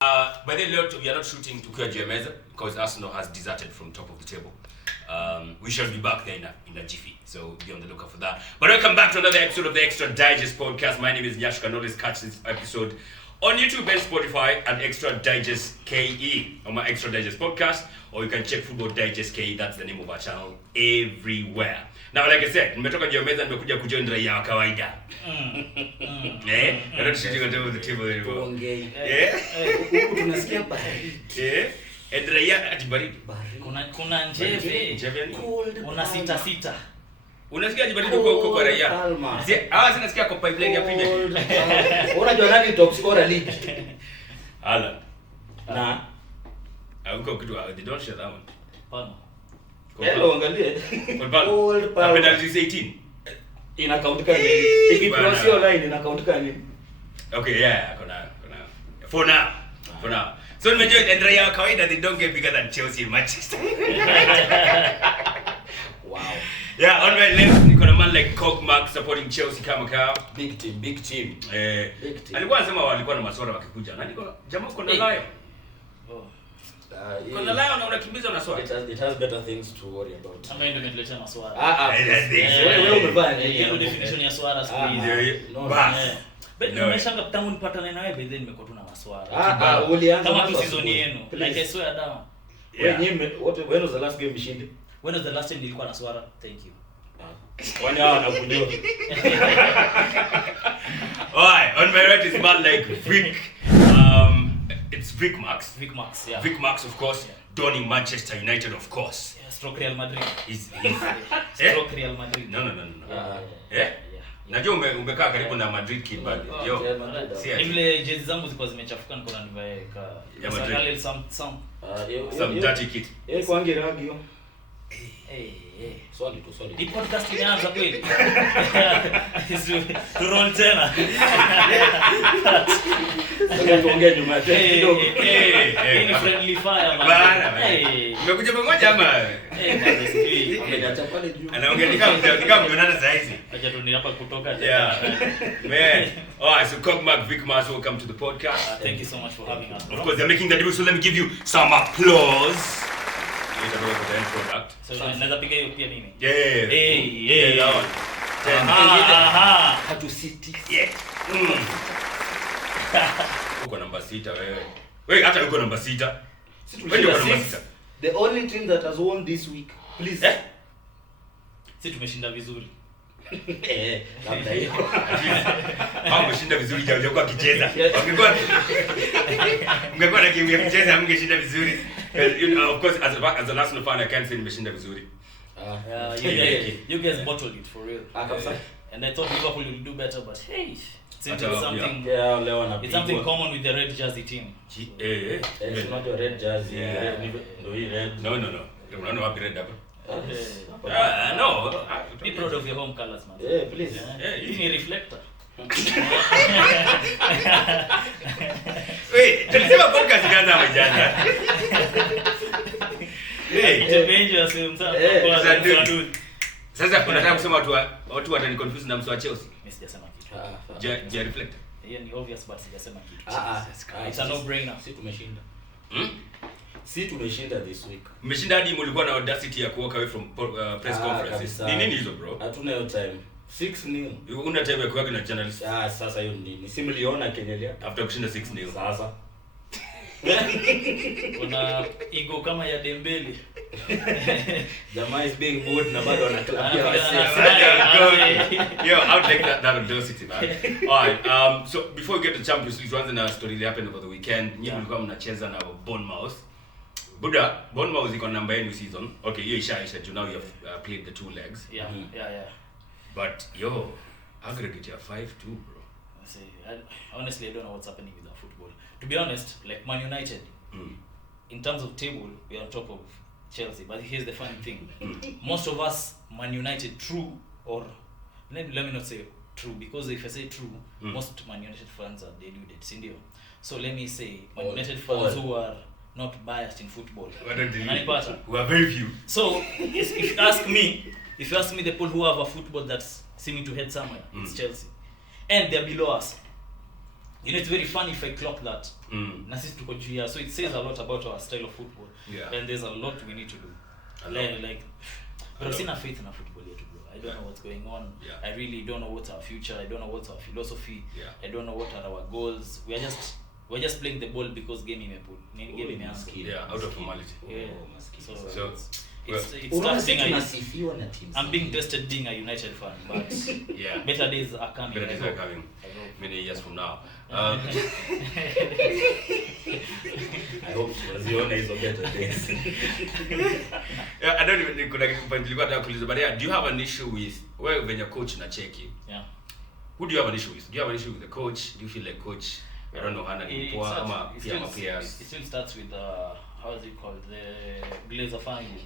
By the way, we are not shooting to Meza because Arsenal has deserted from top of the table. We shall be back there in a jiffy, so be on the lookout for that. But welcome back to another episode of the Extra Digest podcast. My name is Nyaassh. You can always catch this episode on YouTube and Spotify at Extra Digest KE on my Extra Digest podcast, or you can check Football Digest KE. That's the name of our channel everywhere. Now, like I said, nimetoka juu ya meza nimekuja kujoin raia wa kawaida. Not sitting on top of the table anymore. Huku tunasikia baridi. And raia ati baridi. Kuna njeve. Una sita. Unasikia aje baridi kwa raia? Sinasikia kwa pipeline ya Premier. Unajua nani top scorer league? Ala. Na uko kitu they don't share that one. Palma. Hello, angalia. Old Palma. Penalties 18. Ina count kani? Ikicross your line ina count kani? Okay, yeah, kuna. For now. So nimejua raia wa kawaida they don't get bigger than Chelsea in Manchester. Wow. Yeah, on my left, you got a man like Kog Mark supporting Chelsea kama kawa. Big team. Big team. Alikuwa anasema walikuwa na maswara wakikuja. Nani kwa jamaa kuna Lion? Kuna Lion unakimbiza na swara. It has better things to worry about. Kama ndio umetuletea maswara. Wewe umevaa hiyo definition ya swara siku hizi. But nimeshanga tangu nipatane na wewe then nimekuwa tu na maswara. Ulianza kama tu season yenu. Like I swear down. When was the last game mshindi? When was the last time nilikuwa na swara? Thank you. Wanya wanakujua. Alright, on my right is man like Vic. It's Vicmax. Vicmax, yeah. Vicmax, of course, yeah. Donning Manchester United, of course. Yeah, stroke Real Madrid. He's Stroke Real Madrid. No. Najua umekaa karibu na Madrid kid but yo. Ile jezi zangu zilikuwa zimechafuka niko na nivaeka. Some dirty kid. Kwangi ragio. Swali. Hii podcast inaanza kweli. Roll tena. Tuongee nyuma kidogo. Hii ni friendly fire bana. Umekuja pamoja ama? Ameacha pale juu. Anaongea nikao mnaona saa hizi. Acha tu ni hapa kutoka tena. Yeah. Man. Alright, so Kog Mark Vicmax, welcome to the podcast. Thank you so much for having us. Of course, they're making the debut, so let me give you some applause. So naweza piga hiyo pia mimi. Yeah. That one. Hatu city. Yeah. Uko namba 6 wewe. Wewe hata uko namba 6. Wewe uko namba 6. The only team that has won this week. Please. Sisi tumeshinda vizuri. Labda hiyo. Umeshinda vizuri japo kicheza. Ungekuwa na kimbia kucheza ungeshinda vizuri. You know, of course, as an Arsenal fan, I can't say nimeshinda vizuri. You guys bottled it for real. And I thought Liverpool would do better, but hey, it's something common with the red jersey team. It's not your red jersey. No. Unaona wapi red hapa? No. Be proud of your home colors, man. Yeah, please. Hii ni reflector. Wait, tulisema podcast ikaanza majana. Dangerous msana. Sasa unataka kusema watu watani confuse na mswa Chelsea? Mimi sijasema kitu. Je reflect. Hiyo ni obvious but sijasema kitu. It's a no brainer. Sisi tumeshinda. Sisi tumeshinda this week. Mmeshinda hadi mlikuwa na audacity ya walk away from press conferences. Ni nini hizo bro? Hatuna hiyo time. 6-0. Una time ya kuweka na journalist. Sasa hiyo ni simliona Kenya after kushinda 6-0. Sasa. Kuna ego kama ya Dembele. Jamaa is being bold na bado anaklapia wasi. Yo, I'll take that audacity, man. Alright, so before we get to Champions League, tuanze na story that happened over the weekend. Nyinyi mlikuwa mnacheza na Bournemouth. Bournemouth iko namba yenu season. Okay, hiyo isha now you have played the 2 legs. Yeah. But yo, aggregate ya 5-2, bro. Honestly, I don't know what's happening with our football. To be honest, like Man United, in terms of table, we are on top of Chelsea. But here's the funny thing: most of us Man United true, or let me not say true, because if I say true, most Man United fans are deluded. Sindio? So let me say Man United fans who are not biased in football. We are very few. So if you ask me the people who have a football that's seeming to head somewhere, it's Chelsea, and they're below us. You know, it's very funny if I clock that. Na sisi tuko juu ya, so it says a lot about our style of football. Yeah. And there's a lot we need to do. Like but sina faith in football yet, bro. I don't know what's going on. Yeah. I really don't know what's our future. I don't know what's our philosophy. Yeah. I don't know what are our goals. We're just playing the ball because game imepull. Game imeanza. Yeah, out of formality. Yeah. So it's starts being I'm being tested being a United fan, but yeah, better days are coming. Better days are coming many years from now. I hope waziona hizo better days. Yeah, I don't even kuna point nilikuwa nataka kuuliza, but yeah, do you have an issue with when your coach na cheki? Yeah. Who do you have an issue with? Do you have an issue with the coach? Do you feel like coach, I don't know, hana ni poa ama pia players? It still starts with how is it called, the Glazer family.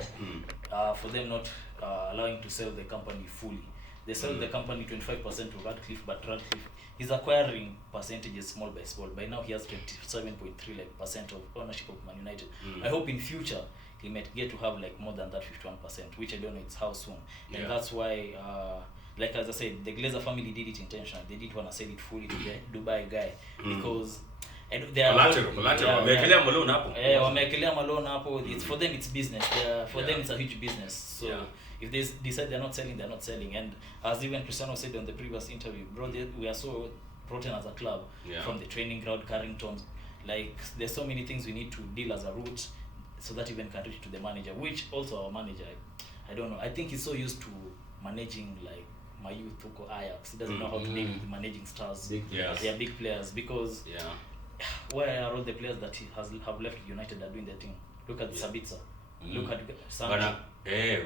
For them not allowing to sell the company fully. They sell the company 25% to Radcliffe, but Radcliffe is acquiring percentages small by small. By now he has 27.3% of ownership of Man United. I hope in future he might get to have like more than that 51%, which I don't know it's how soon. And that's why like as I said, the Glazer family did it intentionally. They didn't want to sell it fully to the Dubai guy because they are wamekelea malone hapo. Wamekelea malone hapo. It's for them, it's business. For them it's a huge business. So if they decide they're not selling. And as even Cristiano said on the previous interview, bro, we are so rotten as a club, from the training ground, Carrington. Like there's so many things we need to deal as a route so that even can reach to the manager, which also our manager, I don't know. I think he's so used to managing like my youth Tuko Ajax. He doesn't know how to deal with managing stars. They are big players because where are all the players that he have left United are doing their thing? Look at Sabitzer. Look at Sancho. They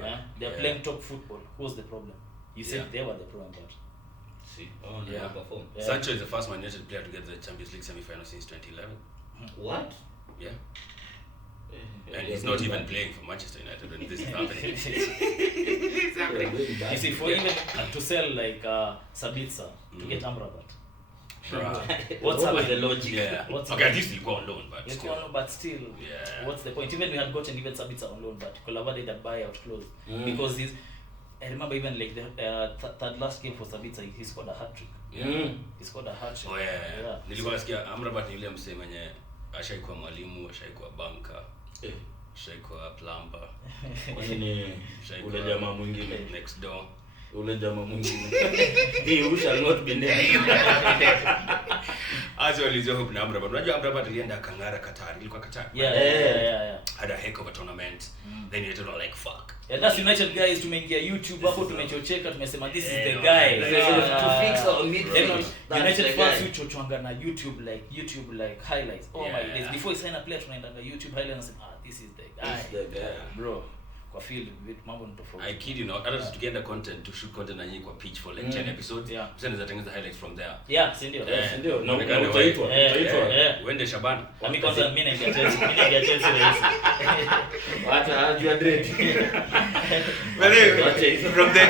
are playing top football. What's the problem? You said they were the problem, but see. Perform. Sancho is the first Man United player to get the Champions League semi-final since 2011. What? Yeah. And he's not even playing for Manchester United when this is happening. You see, for even to sell like Sabitzer to get Amrabat. What's the logic? Okay, at least he'll go on loan, but still. What's the point? Even we had gotten even Sabitzer on loan, but Kolava did that buyout close because I remember even like the third last game for Sabitzer, he scored a hat-trick. He scored a hat-trick. Nilikuwa nasikia Amrabat ni yule msee mwenye ashaikuwa mwalimu, ashaikuwa banka, ashaikuwa plumber. Kwani ule jamaa mwingine next door. Ule jamaa mwingine. He shall not be named. As well as you hope na Amrabat. Unajua Amrabat alienda Kangara Qatar. Ilikuwa Qatar. Had a heck of a tournament. Then you told like fuck. That's United guys tumeingia YouTube hapo tumechocheka tumesema this is the guy to fix our midfield. United fans uchochwanga na YouTube like highlights. Oh my days, before you sign a player tunaenda na YouTube highlights and this is the guy. Bro. Kwa feel mambo ni tofauti. I kid you not, hata tukienda content to shoot content na nyinyi kwa pitch for like 10 episodes. Sasa nitatengeneza highlights from there. Ndio. Na utaitwa. Wende Shabana. Mimi kwanza mimi naingia Chelsea rahisi. Hata you are ready.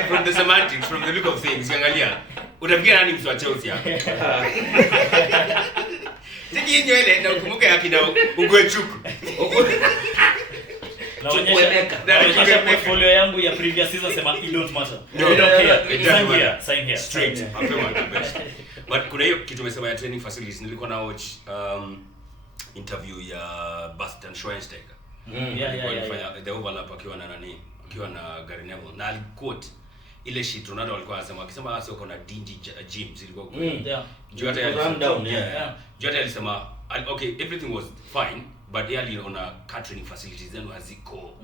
From the semantics, from the look of things, angalia. Utafikia nani mtu wa Chelsea hapa? Tiki nywele na ukumbuke akina Ugwechuku. Naonyesha portfolio yangu ya previous season sema it don't matter. We don't care. Sign here. Straight. But kuna hiyo kitu umesema ya training facilities. Nilikuwa na watch interview ya Bastian Schweinsteiger. Alifanya the overlap akiwa na Gary Neville. Na aliquote ile shit Ronaldo alikuwa anasema akisema sio kuna dingy gyms ilikuwa juu hata alisema okay, everything was fine. But yeye on a catering facilities then haziko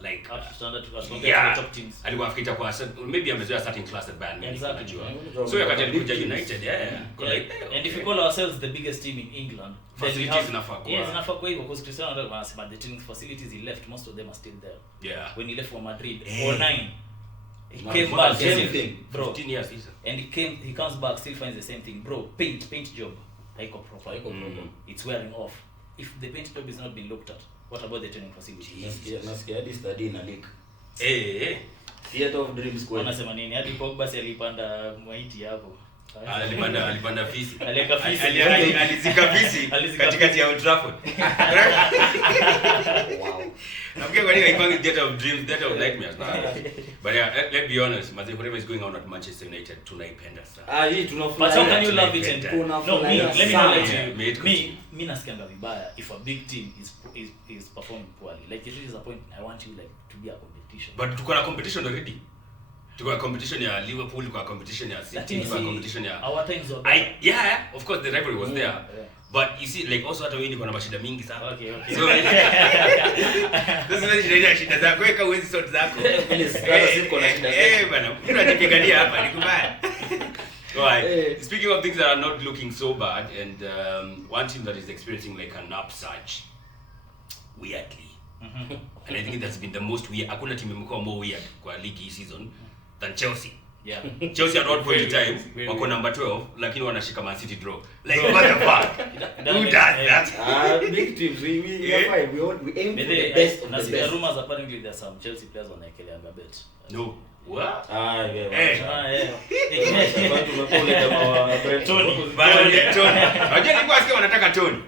like standard to top teams. Alikuwa afikita kwa maybe amezoea starting class at Bayern Munich. So yakati alikuja United and if we call ourselves the biggest team in England, facilities zinafaa kwa hivyo because Cristiano Ronaldo anasema the training facilities he left, most of them are still there. When he left for Madrid 09 he came back same thing, bro. 15 years and he comes back still finds the same thing, bro. Paint job haiko proper. It's wearing off. If the paint job is not being looked at, what about the training facilities? Nasikia hadi study na leak. Theater of Dreams kwa. Wanasema nini? Hadi Pogba alipanda maiti hapo. Alipanda fisi. Aleka fisi. Alizika fisi katikati ya Old Trafford. Wow. I'm getting ready to get out of dreams, get out of nightmares. But yeah, let's be honest, whatever is going on at Manchester United, tunaipenda sana. Hii tunafurahi. But how can you love it and no, let me Yeah, me nasikianga vibaya if a big team is performing poorly. Like it is a point I want you like to be a competition. But tuko na competition already. Tuko na competition ya Liverpool, tuko na competition ya City, tuko na competition ya our times were yeah, of course the rivalry was there. Yeah. But you see, like also hata wewe niko na mashida mingi sana. Okay. So this is shida zako, weka uwezi sort zako. Bana, unajipigania hapa ni kubaya. Alright. Speaking of things that are not looking so bad, and one team that is experiencing like an upsurge, weirdly, and I think that's been the most weird. Hakuna team imekuwa more weird kwa league hii season than Chelsea. Yeah. Chelsea at one point in time wako number 12 lakini wanashika Man City draw. Like what the fuck? Who does that? Big teams, we are fine. We aim for the best of the There best. rumors apparently there's some Chelsea players wanaekeleanga bet. No. What? Tony. Unajua nilikuwa asikia wanataka Tony.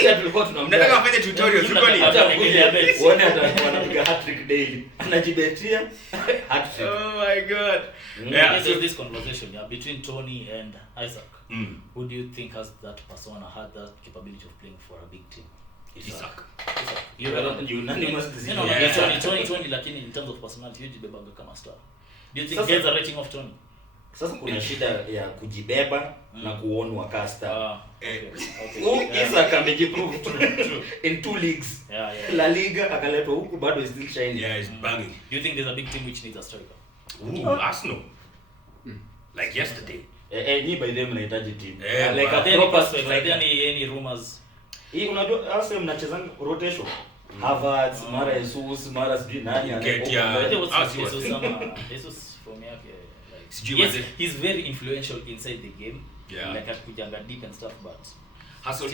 Pia tulikuwa tunamdai. Nataka wafanye tutorials uko ni. Uone hata wanapiga hat-trick daily. Anajibetia hat-trick. Oh my god. Yeah, so this conversation between Tony and Isaac. Who do you think has that persona, had that capability of playing for a big team? Isaac. Unanimous decision. Tony lakini in terms of personality yujibebanga kama star. Do you think there's a rating of Tony? Sasa kuna shida ya kujibeba na kuonwa ka star. Okay. Isaac amejiprove in 2 leagues. Yeah. La Liga akaletwa huku bado is still shining. Yeah, it's banging. Do you think there's a big team which needs a striker? Ooh, Arsenal. Like yesterday. Ni by them mnahitaji team. Like Are there any prospects? Are there any rumors? Hii unajua Arsenal mnachezanga rotation. Havertz, mara Jesus, mara sijui nani Jesus from yake Sijui yes, he's very influential inside the game. Yeah. Like akujanga deep and stuff, but hustle.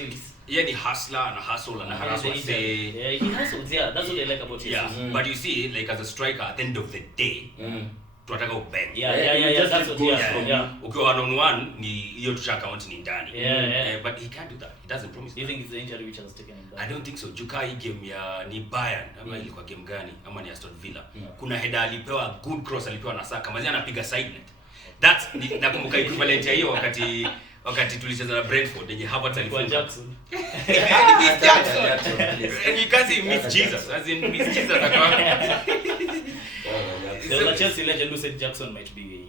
Yeah, ni hustler and hustle and hustle. Yeah, he hustles. Yeah, that's what I like about him. Yeah, but you see, like as a striker, at the end of the day, tunataka ubang. Yeah. That's what he has. Yeah. Ukiwa 1-on-1 ni hiyo tusha count ni ndani. Yeah. But he can't do that. He doesn't promise. Do you think it's the injury which has taken him down? I don't think so. Jukai game ya ni Bayern ama ilikuwa game gani ama ni Aston Villa. Kuna header alipewa good cross alipewa na Saka. Mazi anapiga side net. That's nakumbuka equivalent ya hiyo wakati tulicheza na Brentford yenye Havertz alifunga Jackson. And you can't say miss Jesus as in miss Jesus akawa. There was a Chelsea legend who said Jackson might be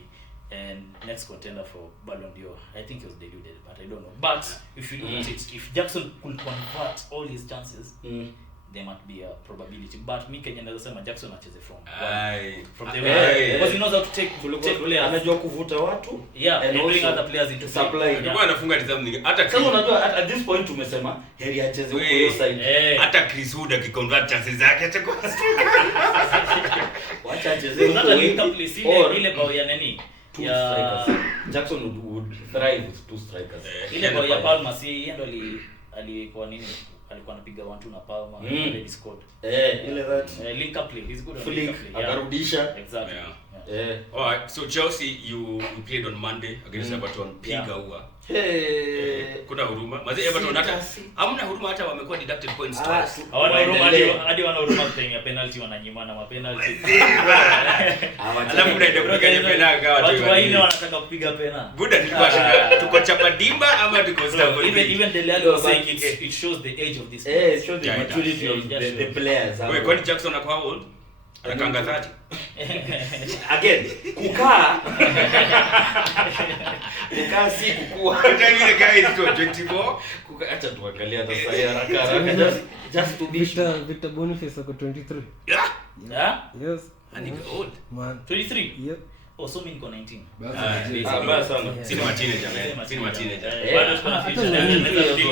next contender for Ballon d'Or. I think he was deluded, but I don't know. But if you look at it, if Jackson could convert all his chances, there might be a probability. But me Kenya naweza sema Jackson acheze from the way because he knows how to take players. Anajua kuvuta watu. Yeah, and bring other players into supply. Alikuwa anafunga something. Hata sasa unajua at this point tumesema heri acheze huko hiyo side. Hata Chris Wood akiconvert chances zake atakuwa wacha acheze huko. Hata link up ile bao ya nani? Yeah. Jackson would thrive with 2 strikers. Ile bao ya Palma yeye ndo alikuwa nini? Alikuwa anapiga 1-2 na Palma and he scored. Ile that link up play. He's good on link up play. Akarudisha. Exactly. All right. So Chelsea, you played on Monday against Everton. Piga ua. Kuna huruma. Mazi Everton hata hamna huruma, hata wamekuwa deducted points twice. Hawana huruma hadi wana huruma kwenye penalty wananyimana mapenalty. Alafu unaenda kupiga penalty kwa watu waine wanataka kupiga penalty. Buda nilikuwa shaka tuko chapa dimba ama tuko stable. Even the Lalo was saying it shows the age of this. It shows the maturity of the players. Wait, kwani Jackson anakuwa how old? Anakanga 30. Again, kukaa si kukua. Ile guy is 24. Acha tuangalie hata sasa haraka just to be Victor Boniface ako 23. Yeah? Yes. And old. Man. 23? Yep. Oh, so mimi niko 19. Mbaya sana. Sina teenager man. Sina teenager. Bado kuna future.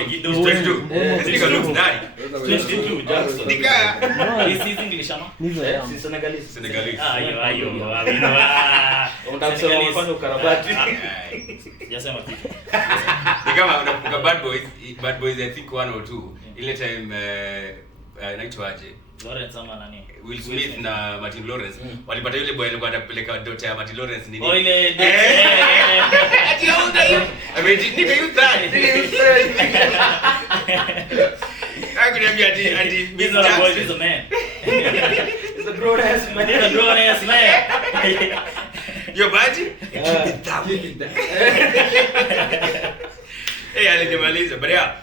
He's 22. This nigga looks daddy. 22 Jackson. Nigga. Is English ama? Si Senegalese. Senegalese. Ayo. Unataka kufanya ukarabati. Jasema kitu. Ni kama unakumbuka Bad Boys I think 1 or 2. Ile time naitwaje? Lawrence ama nani? Will Smith na Martin Lawrence walipata yule boy alikuwa anapeleka daughter ya Martin Lawrence nini? Oh ile ati hauna hiyo. Nipe you that. Hakuniambia ati Miss Jackson. He's a man. It's a grown ass man. He's a grown ass man. Yo, Baji? Hey, alijamaliza. But yeah,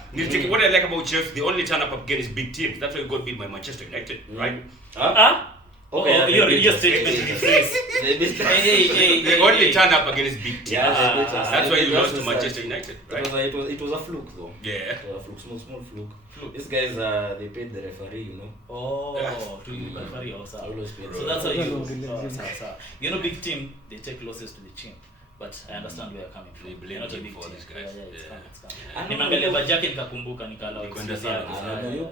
what I like about Chelsea, they only turn up against big teams. That's why we got beat by Manchester United, right? Okay, your statement is They only turn up against big teams. Yeah, That's why you lost to Manchester United, right? It was a fluke though. Yeah. It was a fluke, small fluke. These guys, they paid the referee, you know. Oh, to the referee also. Always paid. So that's how you you know, big team, they take losses to the chin. But I understand where you're coming from. They blame Not a him big for team. these guys. Yeah, it's Yeah. coming. Nimeangalia bajake nikakumbuka nikala. You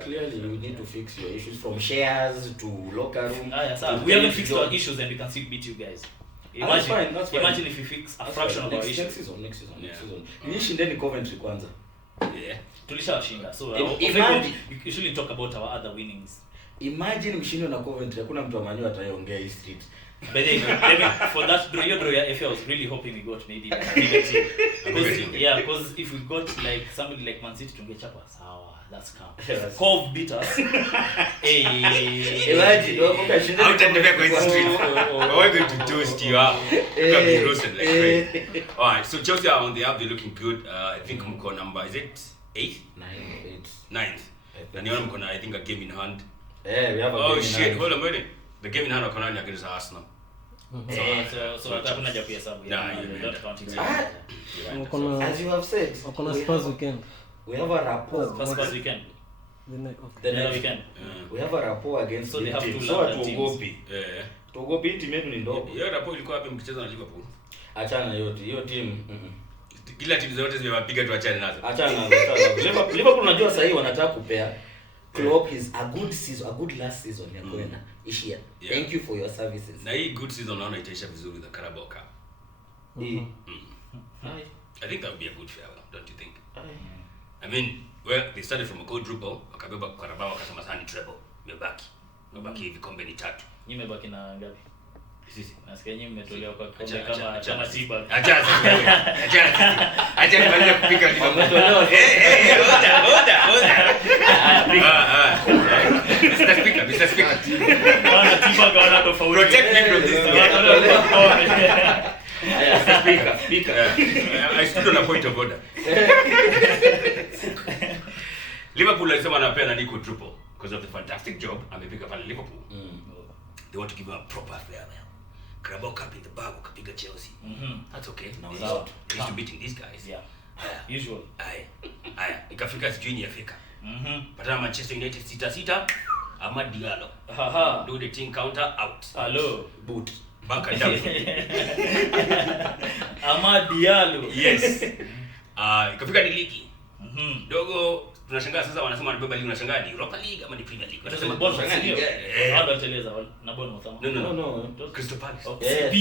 clearly you need to fix your issues from shares to locker room. We haven't fixed our issues and we can still beat you guys. Imagine, that's fine. imagine if we fix a fraction of our issues. Next season. You shindeni Coventry kwanza. Yeah. Tulishawashinda. So Imagine- you shouldn't talk about our other winnings. Imagine mshindo na Coventry, hakuna mtu amanyo ataongea hii street. But then, for that draw, if I was really hoping we got maybe like a bigger team. Because if we got like somebody like Man City to get chapa, that's calm. Kov beat us. Imagine, How can they go in the street? We're going to toast you up. You're going to be roasted like crazy. Alright, so Chelsea are on the app, they're looking good. I think Mko number, is it 8th? 9th. And the other Mko, I think a game in hand. Yeah, we have a game Oh in shit, hand. hold on a minute. The game in hand are Konani against Arsenal. So hakuna haja kuhesabu. Don't count it. As you have said, Wakona Spurs weekend. we have a rapport. First weekend. The next, okay. The The next weekend. we have a rapport against So they big have teams. two So London teams. hatuogopi. Yeah. Tuogopi hii timu yetu ni ndogo. Hiyo rapport ilikuwa wapi mkicheza na Liverpool? Achana yote. Hiyo timu. Kila timu zote zimewapiga tuachane nazo. Achana. Liverpool unajua sasa hivi wanataka kupea Klopp is a good season, a good last season ya kwenda ishia. Yeah. Thank you for your services. Na hii good season naona itaisha vizuri the Carabao Cup. I think that would be a good farewell, don't you think? I mean, well, they started from a quadruple, wakabeba Carabao wakasema sasa ni treble. Mebaki vikombe ni 3. Nyinyi mmebaki na ngapi? Sisi. Nasikia nyinyi mmetolewa kwa kikombe kama tiba. Acha nimalize kupika ndio. Wametolewa. Mr. Speaker. Wana tiba gawana tofauti. Protect me from this. Speaker. I stood on a point of order. Liverpool alisema anapenda Nico triple because of the fantastic job amepiga pale Liverpool. They want to give him a proper farewell. Carabao Cup in the bag, wakapiga Chelsea. That's okay. No He's doubt. used to beating these guys. Yeah. Usual. Aya. Ikafika sijui ni Afrika. Patana Manchester United 6-6. Amad Diallo. Do the thing counter out. Hello. Boot. Back and down. Amad Diallo. Yes. Ikafika ni ligi. Dogo tunashangaa sasa wanasema wanabeba ligi, unashangaa ni Europa League ama ni Premier League. Wanasema Bournemouth sio. Hao wateleza na Bournemouth ama. No. Crystal Palace. Okay. Yes.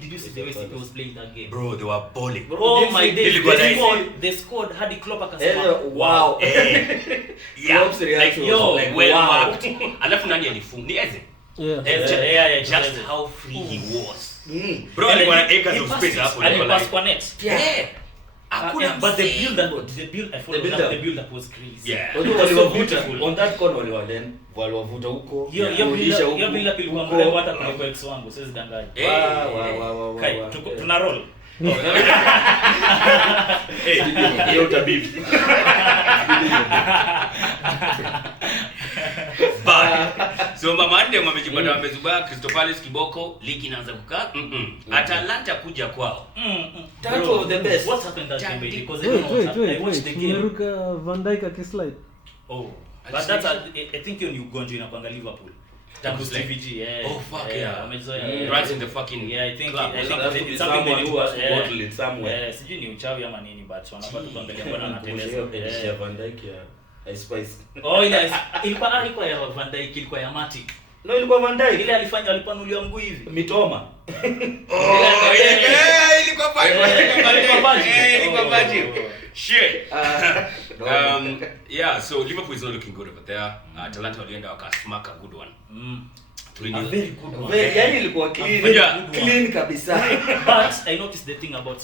Did you see the way CP was playing that game? Bro, they were balling. Oh my days. Ilikuwa They scored hadi Klopp akasema Wow. Yeah. Klopp's reaction Like, was like, well wow. marked. Alafu nani alifunga? Ni Eze. Yeah. Just how free he was. Bro, alikuwa na acres of space hapo. Alipass kwa net. Yeah. But the build up was crazy. Yeah. Waliwavuta on that corner waliwavuta huko. Hiyo build up ilikuwa mrefu hata kuliko ex wangu, siwezi danganya. Kai, tuna roll. Hiyo utabibi. So mama ndio wamejipata wamezubaa Crystal Palace kiboko, ligi inaanza kukaa. Atalanta kuja kwao. That was the best. What happened that game? Because I watched the game. Nimeruka Van Dijk akislide. Oh. But that's I think you ugonjwa inakwanga Liverpool. Takus TVG, yeah. Oh fuck yeah. Wamezoea. Right in the fucking Yeah, I think it's something someone who has to yeah. bottle it somewhere. Yeah, sijui ni uchawi ama nini but wanapata kuangalia bwana anateleza. Ya Van Dijk ya Ice Spice. Oh, ile ilikuwa ya Van Dijk, ilikuwa ya Matic. No, ilikuwa Van Dijk. Ile alifanya alipanuliwa mguu hivi. Mitoma. ilikuwa baji. Shit. Yeah, so Liverpool is not looking good over there. Atalanta walienda wakasmack a good one. A very good one. Yaani ilikuwa clean kabisa. But I noticed the thing about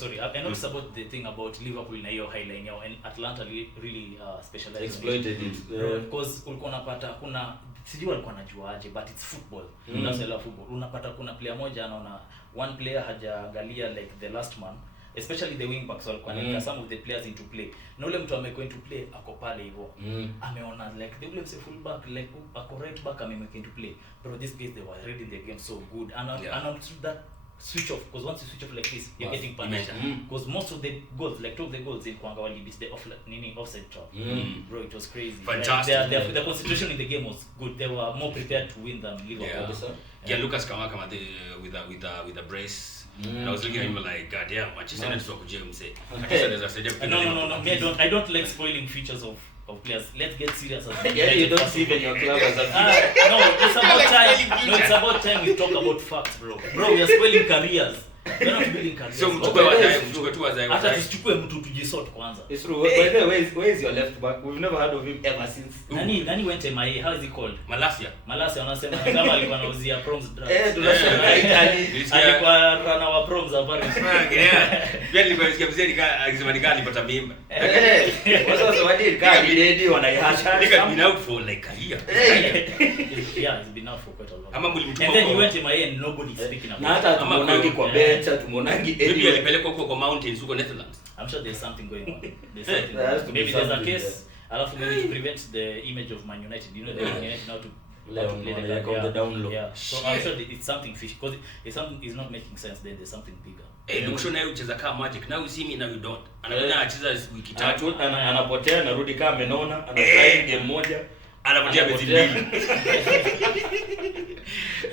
the thing about Liverpool na hiyo high line yao, and Atlanta really specialized Exploited it. because ulikuwa unapata kuna sijui walikuwa wanajuaje, but it's football. That's a football. Unapata kuna player moja anaona one player hajaangalia like the last man, especially the wing backs walikuwa like some of the players into play. Na ule mtu amekuwa into play ako pale hivyo. Ameona like the ule full back like ako right back amemake into play. Bro, these guys they were reading the game so good. And that switch off, because once you switch off like this you're getting punished, because most of the goals, like 2 of the goals in Kwanga wali beat the offside trap. Bro, it was crazy. Fantastic. Like, the concentration in the game was good. They were more prepared to win than Liverpool. Yeah, Lucas Kamaka with a brace. And I was looking at him like, God damn, Manchester United to James say. No. I don't like spoiling features of players. Let's get serious. Yeah, you don't see even your club as a no, it's about time. No, it's about time we talk about facts, bro. Bro, we are spoiling careers. We're not building careers. So mchukue tu wazae. Hata tusichukue mtu tujisort kwanza. It's true. By the way, where is your left back? We've never heard of him ever since. Nani went MIA? How is he called? Malasia wanasema kama alikuwa anauzia proms drugs. Tunasema Italy. Alikuwa runner wa proms hapa. Yeah. Pia nilikuwa nisikia mzee akisema alipata mimba. Wasa wadi dedi wanaihasha. He has been out for like a year. Yeah, he's been out for quite a long. Ama mlimtuma. And then he went MIA and nobody's speaking about. Na hata tumonangi kwa bench, tumonangi maybe alipelekwa huko mountains huko Netherlands. I'm sure there's something going on. Maybe there's a case. Maybe to prevent the image of Man United. You know, the Man United now to play the down low. Yeah. So I'm sure it's something fishy, because if something is not making sense, then there's something bigger. Luksho naye ucheza kama Magic. Now you see me, now you don't. Anakuja anacheza wiki tatu, anapotea, anarudi kama amenona, anafly game moja, anapotea bezi mbili.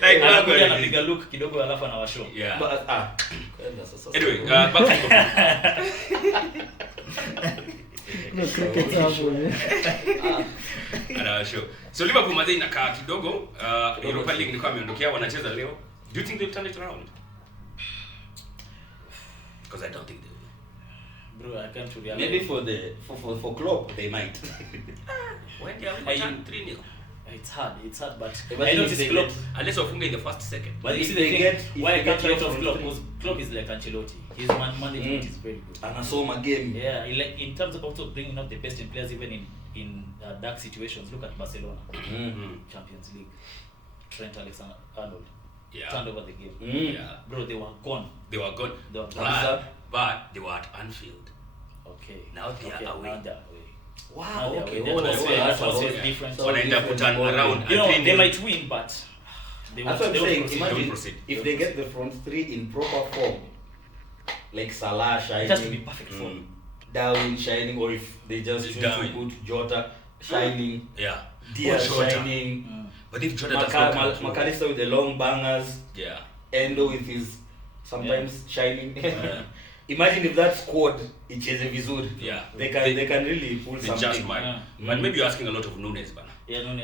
Like anapiga look kidogo alafu anawashow. Yeah. Kwenda sasa. Anyway, back to No cricket hapo. Anawashow. So Liverpool mazee inakaa kidogo, Europa League nilikuwa ameondokea, wanacheza leo. Do you think they'll turn it around? Because I don't think they will. Bro, I can't really. Maybe for Klopp they might. When they are 3-0. It's hard, but I know this Klopp. Unless wafunge in the first second. But you see the thing, why I can't write off Klopp, because Klopp is like Ancelotti. His management is very good. Anasoma game. Yeah, like in terms of also bringing out the best in players, even in dark situations. Look at Barcelona, Champions League. Trent Alexander-Arnold turned over the game. Yeah, bro, they were gone. But they were at Anfield. Okay. Now they are away. Now they're away. Wow, okay. That's different. So they end up to turn around. You know, they might win, but they that's what I'm saying. Imagine proceed. If they get the front three in proper form, like Salah shining, it has to be perfect form. Darwin shining, or if they just choose to put Jota shining, Diaz shining. But if Jota does not come McAllister with the long bangers, Endo with his sometimes shining. Imagine if that squad icheze vizuri. They can really pull something. Just might. But maybe you're asking a lot of Nunes, bana. Yeah, Nunes.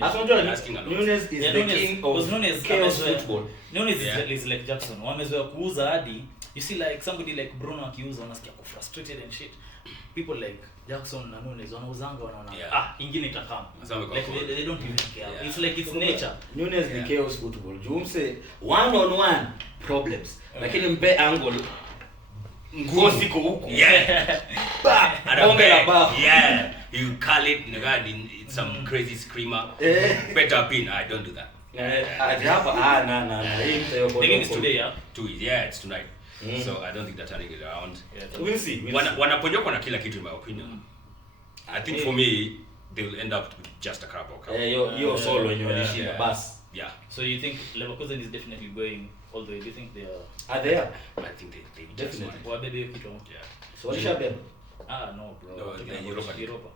Nunes is the king of chaos football. Nunes is like Jackson. Wamezoea kuuza hadi, you see, like somebody like Bruno akiuza unasikia frustrated and shit. People like Jackson na Nunes wanauzanga wanaona ingine itakama. Like they don't even care. It's like it's nature. Nunes ni chaos football. Jumse one-on-one problems. Lakini mpe angle ngozi ko huko. You call it it's some crazy screamer. Better pin. I don't do that. The game is today, it's tonight. So I don't think they're turning it around. We'll see. Wanaponyoka na kila kitu in my opinion. I think for me they'll end up with just a Carabao Cup. You're solo when you're in bus. Yeah. So you think Leverkusen is definitely going all the way? Do you think they are? There? I think they definitely. So no, bro. No, Europa. Europa.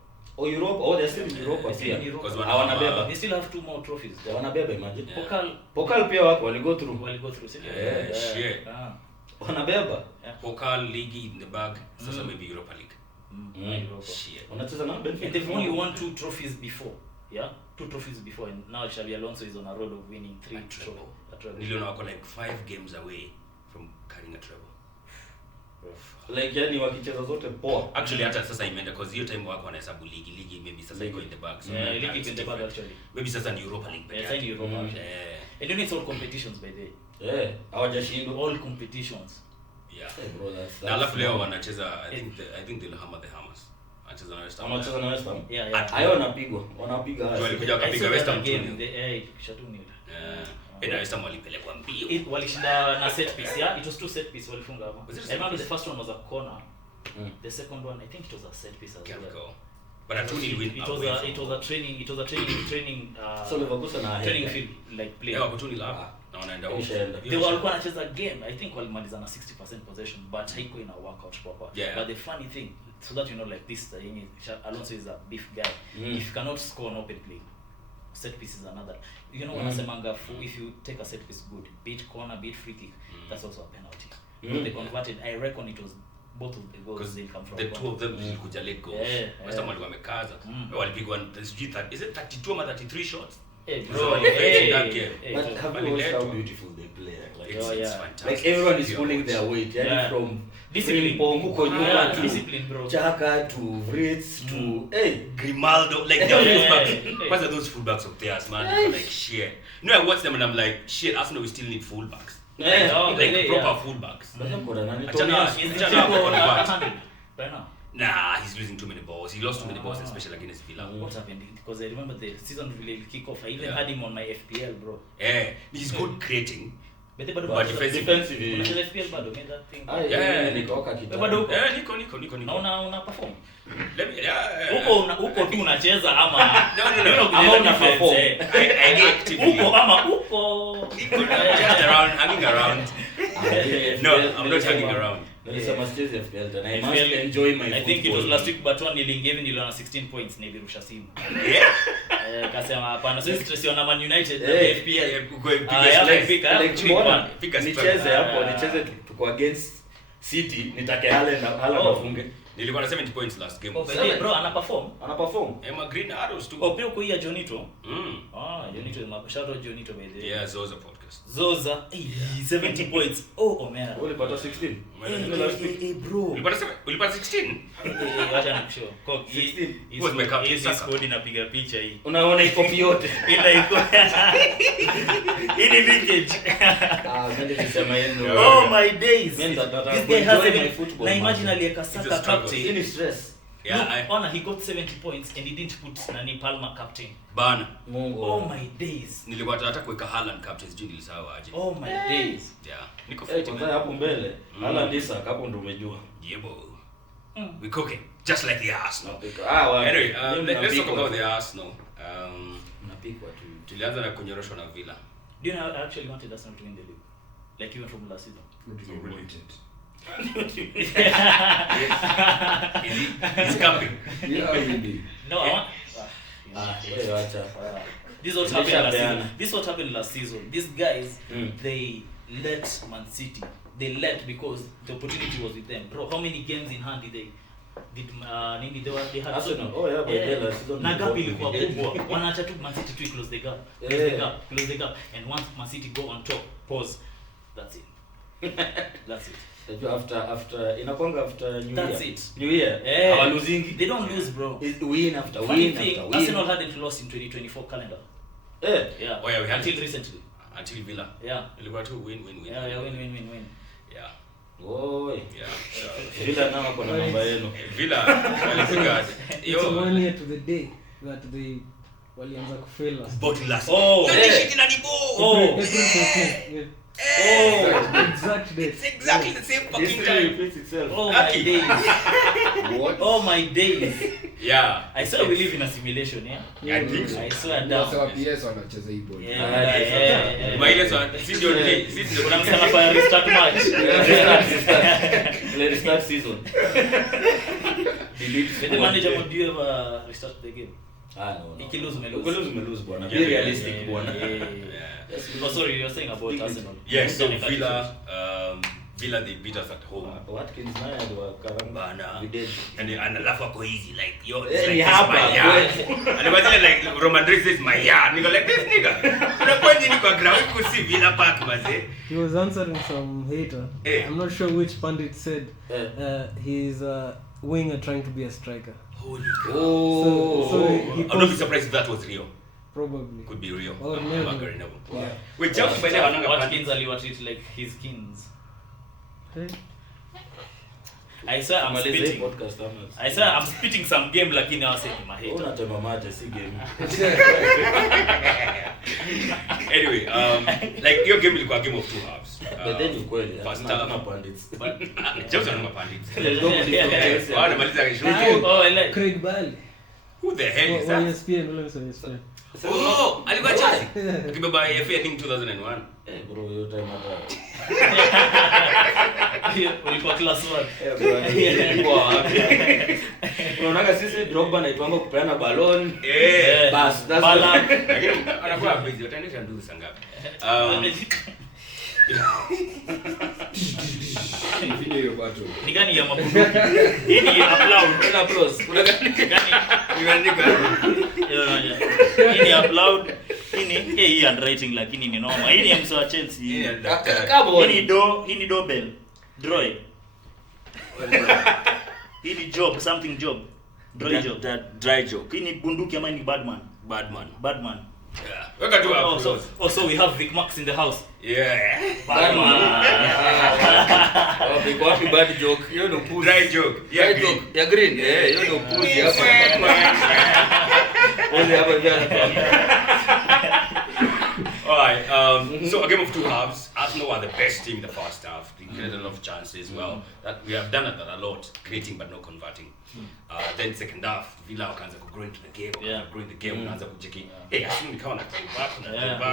They're still in Europa. Because they still have 2 more trophies. They wanabeba, imagine. Pokal pia wako waligo through. Shit. Wanabeba. Pokal League in the bag. Sasa maybe Europa League. Shit. Wanacheza na Benfica. And they've only won 2 trophies before. 2 trophies before, and now Xabi Alonso is on a road of winning 3 treble. Niliona wako like 5 games away from carrying a treble. Like yani wakicheza zote poa. Actually hata sasa imeenda because hiyo time wako wanahesabu ligi maybe sasa iko in the bag. So league is in the bag actually. Maybe sasa ni Europa League. Yeah, it's Europa. And then it's all competitions by the way. Hawajashindwa all competitions. Yeah. Bro, that's alafu leo wanacheza I think they'll hammer the Hammers. Anacheza na West Ham. Wanacheza na West Ham. Yeah. Hayo wanapiga. Walikuja wakapiga West Ham 2-0. Kisha 2-0. Na West Ham walipelekwa mbio. Walishinda na set piece, yeah. It was 2 set piece walifunga hapo. I remember the first one was a corner. The second one I think it was a set piece as well. But a 2-0 win. It was a training So Leverkusen na training field like play. Yeah, 2-0 hapa. Na wanaenda huko. They walikuwa wanacheza game. I think walimaliza na 60% possession but haiko ina workout proper. Yeah. But the funny thing, so that you know like this Alonso is a beef guy. If you cannot score an open play, set piece is another. You know wanasemanga if you take a set piece good, beat corner, beat free kick, that's also a penalty. But they converted, I reckon it was both of the goals they come from. The two of them ilikuja late goals. West Ham walikuwa wamekaza. Walipigwa is it 32 or 33 shots? Bro, that game. But have you watched how beautiful they play? Like, it's fantastic. Like everyone is pulling their weight. Yeah. From discipline, Pongo nyuma to discipline, bro. Chaka to Fritz to Grimaldo, like fullbacks. What's those fullbacks of theirs, man? Like shit. You know, I watch them and I'm like, shit. Arsenal we still need fullbacks. Like proper fullbacks. Nah, he's losing too many balls. He lost too many balls, especially against Villa. What happened? Because I remember the season really kick off. I even had him on my FPL, bro. Yeah, he's good creating. But defensively. Unacheza FPL bado made that thing. Nikoka kitu. Bado Niko. Una perform. Let me Uko tu unacheza ama no. Ama una perform. I get actively. Uko Just around, hanging around. No, I'm not hanging around. I must enjoy my football. I think it was last week but one niliona 16 points nilirusha simu. Kasema hapana sisi stress na Man United na FPL. Nicheze hapo, nicheze tuko against City, nitake Haaland afunge. Nilikuwa na 70 points last game. Bro, ana perform. Emma Green Arrows too. Pia uko ya Jonito. Jonito is shout out Jonito by the way. Yeah, Zoza podcast. Zoza 70 points. Omera. Ulipata 16. Bro. Ulipata 16? Acha nikushow. Kog 16. Was my captain Saka. Squad inapiga picha hii. Unaona iko yote. Ila iko. Ini leakage. Ndio nisema yenu. Oh my days. This guy has my football. Na imagine aliyeka Saka captain. Ini stress. Yeah, he got 70 points and he didn't put Nani Palmer captain. Bana. Mungu. Oh my days. Nilikuwa hata kuweka Haaland captain sijui nilisahau aje. Oh my days. Yeah. Niko fit hapo mbele. Haaland Isaac hapo ndo umejua. Yebo. We cooking just like the Arsenal. Anyway, let's talk about the Arsenal. Napikwa tu. Tulianza na kunyoroshwa na Villa. Do you know I actually wanted Arsenal to win the league? Like even from last season. He's coming. No, I want. This is what happened last season. These guys, they let Man City. They let because the opportunity was with them. Bro, how many games in hand did they? They had Arsenal. Na gap ilikuwa kubwa. Wanaacha tu Man City to close the gap. Close the gap. And once Man City go on top, pause. That's it. That's it. After inakwanga after New Year. That's it. New Year. Our losing. They don't lose, bro. It's win after Funny win thing, after win. Arsenal hadn't lost in 2024 calendar. Yeah. Oh yeah, we had until recently. Until Villa. Yeah. Ilikuwa tu win. Yeah, win. Yeah. Oh. Yeah. Villa nao kwa namba yenu. Villa walipiga. It's 1 year to the day that they walianza kufail last. Bottle last. Oh. Shikina ni Yeah. Exact date. It's exactly the same fucking time. Repeats itself. Oh my days. What? Oh my days. Yeah. I swear we live in a simulation, yeah? I think so. I swear down. Sasa PS wanacheza hii ball. Yeah. Maile one. Sisi Kuna msana pa restart match. Restart season. With the manager, would you ever restart the game? No. Ikilose Umelose bwana. Be realistic bwana. Oh sorry, you were saying about Arsenal. Yes, so Villa they beat us at home. Watkins naye aliwakaranga. Bana. We did. And alafu ako easy like yo. Ni hapa. Alikuwa like Roman Reigns is my yard. Niko like this nigga. Unakuwa nini kwa ground kusi Villa Park mazee? He was answering some hater. I'm not sure which pundit said he's a winger trying to be a striker. Holy God. So I'll not be surprised if that was real. Probably. Could be real. Or never. Yeah. Wait, Chelsea by the way Watkins aliwatreat like his kins. Hey. I swear I'm spitting. I swear I'm spitting some game lakini I was saying my head. Unatema maji si game. Anyway, like your game ilikuwa game of two halves. But then you kweli. First half na pandits. But just on my pandits. Let's Oh, like Craig Bally. Who the hell is that? ESPN, ESPN. Oh, alikuwa Chelsea. Akibeba FA I think 2001. Bro, your time hata. ulikuwa class 1. Unaona sisi Drogba naitwanga kupeana ballon. Bas, that's Bala. Lakini anakuwa busy. Utaendesha ndugu sangapi? Video bado. Ni gani ya mabunduki? Hii ni applause. Kuna gani? Imeandika. Hii ni upload. Hii handwriting lakini ni normal. Hii ni mso wa Chelsea. Hii ni doorbell. Draw. Hii ni job, something job. Dry job. That dry joke. Hii ni bunduki ama ni Badman. Yeah. Weka tu hapo. So we have Vicmax in the house. Yeah. Badman. big wapi bad joke. Hiyo ndo push. Dry joke. Yeah, joke. Ya green. Hiyo ndo push hapa. Wewe hapa jana. Alright, so a game of two halves. Arsenal are the best team in the first half. They created a lot of chances. Well, that we have done that a lot, creating but not converting. Then second half, Villa wakaanza ku grow into the game, grow in the game, wakaanza kucheki. Hey, Arsenal nikawa na come back.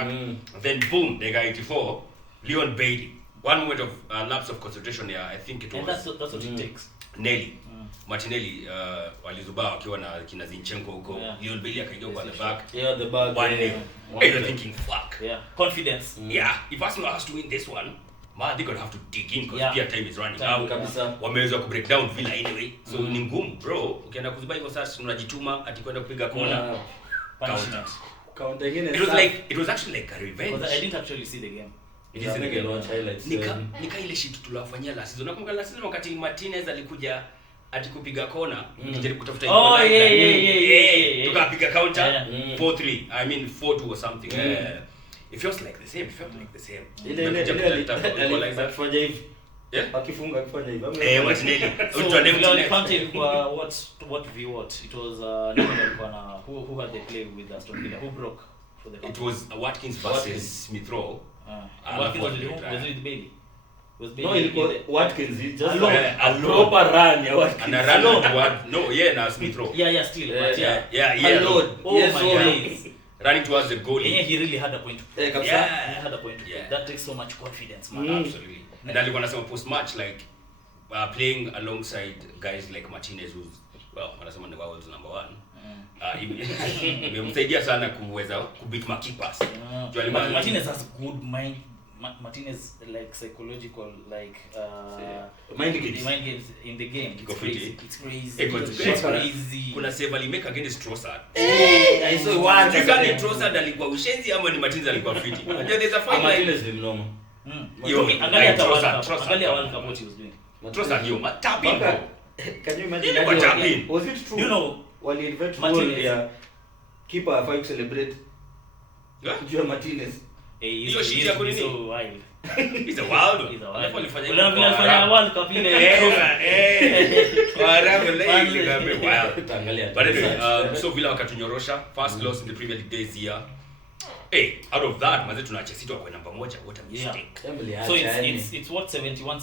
And then boom, they got 84. Leon Bailey. One moment of lapse of concentration here. I think it was. And that's what it takes. Nelly. Martinelli walizubaa wakiwa na kina Zinchenko huko. Leon Bailey akaingia kwa the back. Yeah, the back. 1-0. And you're thinking, fuck. Yeah, confidence. Yeah, if Arsenal has to win this one, man, they're gonna have to dig in because peer time is running out. Wameweza ku break down Villa anyway. So ni ngumu, bro. Ukienda kuziba hivyo sasa unajituma ati kwenda kupiga kona. Counter again. It was actually like a revenge. But I didn't actually see the game. It is the game. Nika ile shit tulafanyia last season. Nakumbuka last season wakati Martinez alikuja ati kupiga kona, kijaribu kutafuta yeah. Tukapiga counter 4-3. I mean 4-2 or something. It feels like the same. Ile akifanya hivi. Akifunga akifanya hivi. Martinelli. What? It was who had they play with Aston Villa? Who broke for the counter? It was Watkins versus Smith Rowe. Watkins was with Bailey. No, ilikuwa Watkins just a proper run ya Watkins. And a run toward na Smith Rowe. Yeah, still. But yeah. Yes. Running towards the goalie. Yeah, he really had a point. He had a point. Yeah. That takes so much confidence, man. Absolutely. And then wanasema post match like playing alongside guys like Martinez who's wanasema ni world's number 1. Imemsaidia sana kuweza kubeat makeepers. Martinez has good mind. Martinez like psychological mind games in the game. It's crazy. Kuna save alimake against Trossard. I saw one. Kani Trossard alikuwa ushenzi ama ni Martinez alikuwa fiti? There's a fine line. Martinez ni mnoma. Angalia World Cup what he was doing. Trossard tapping. Can you imagine? Was it true? You know, wali invent Martinez ya keeper afai to celebrate. Jua Martinez. Hiyo shit yako nini? So wild. He's a wild one. Alafu alifanya World Cup ile. Wild. But anyway, so Villa wakatunyorosha first loss in the Premier League this year. Hey, out of that, manze tunaacha City kwa namba moja. What a mistake. So it's what 71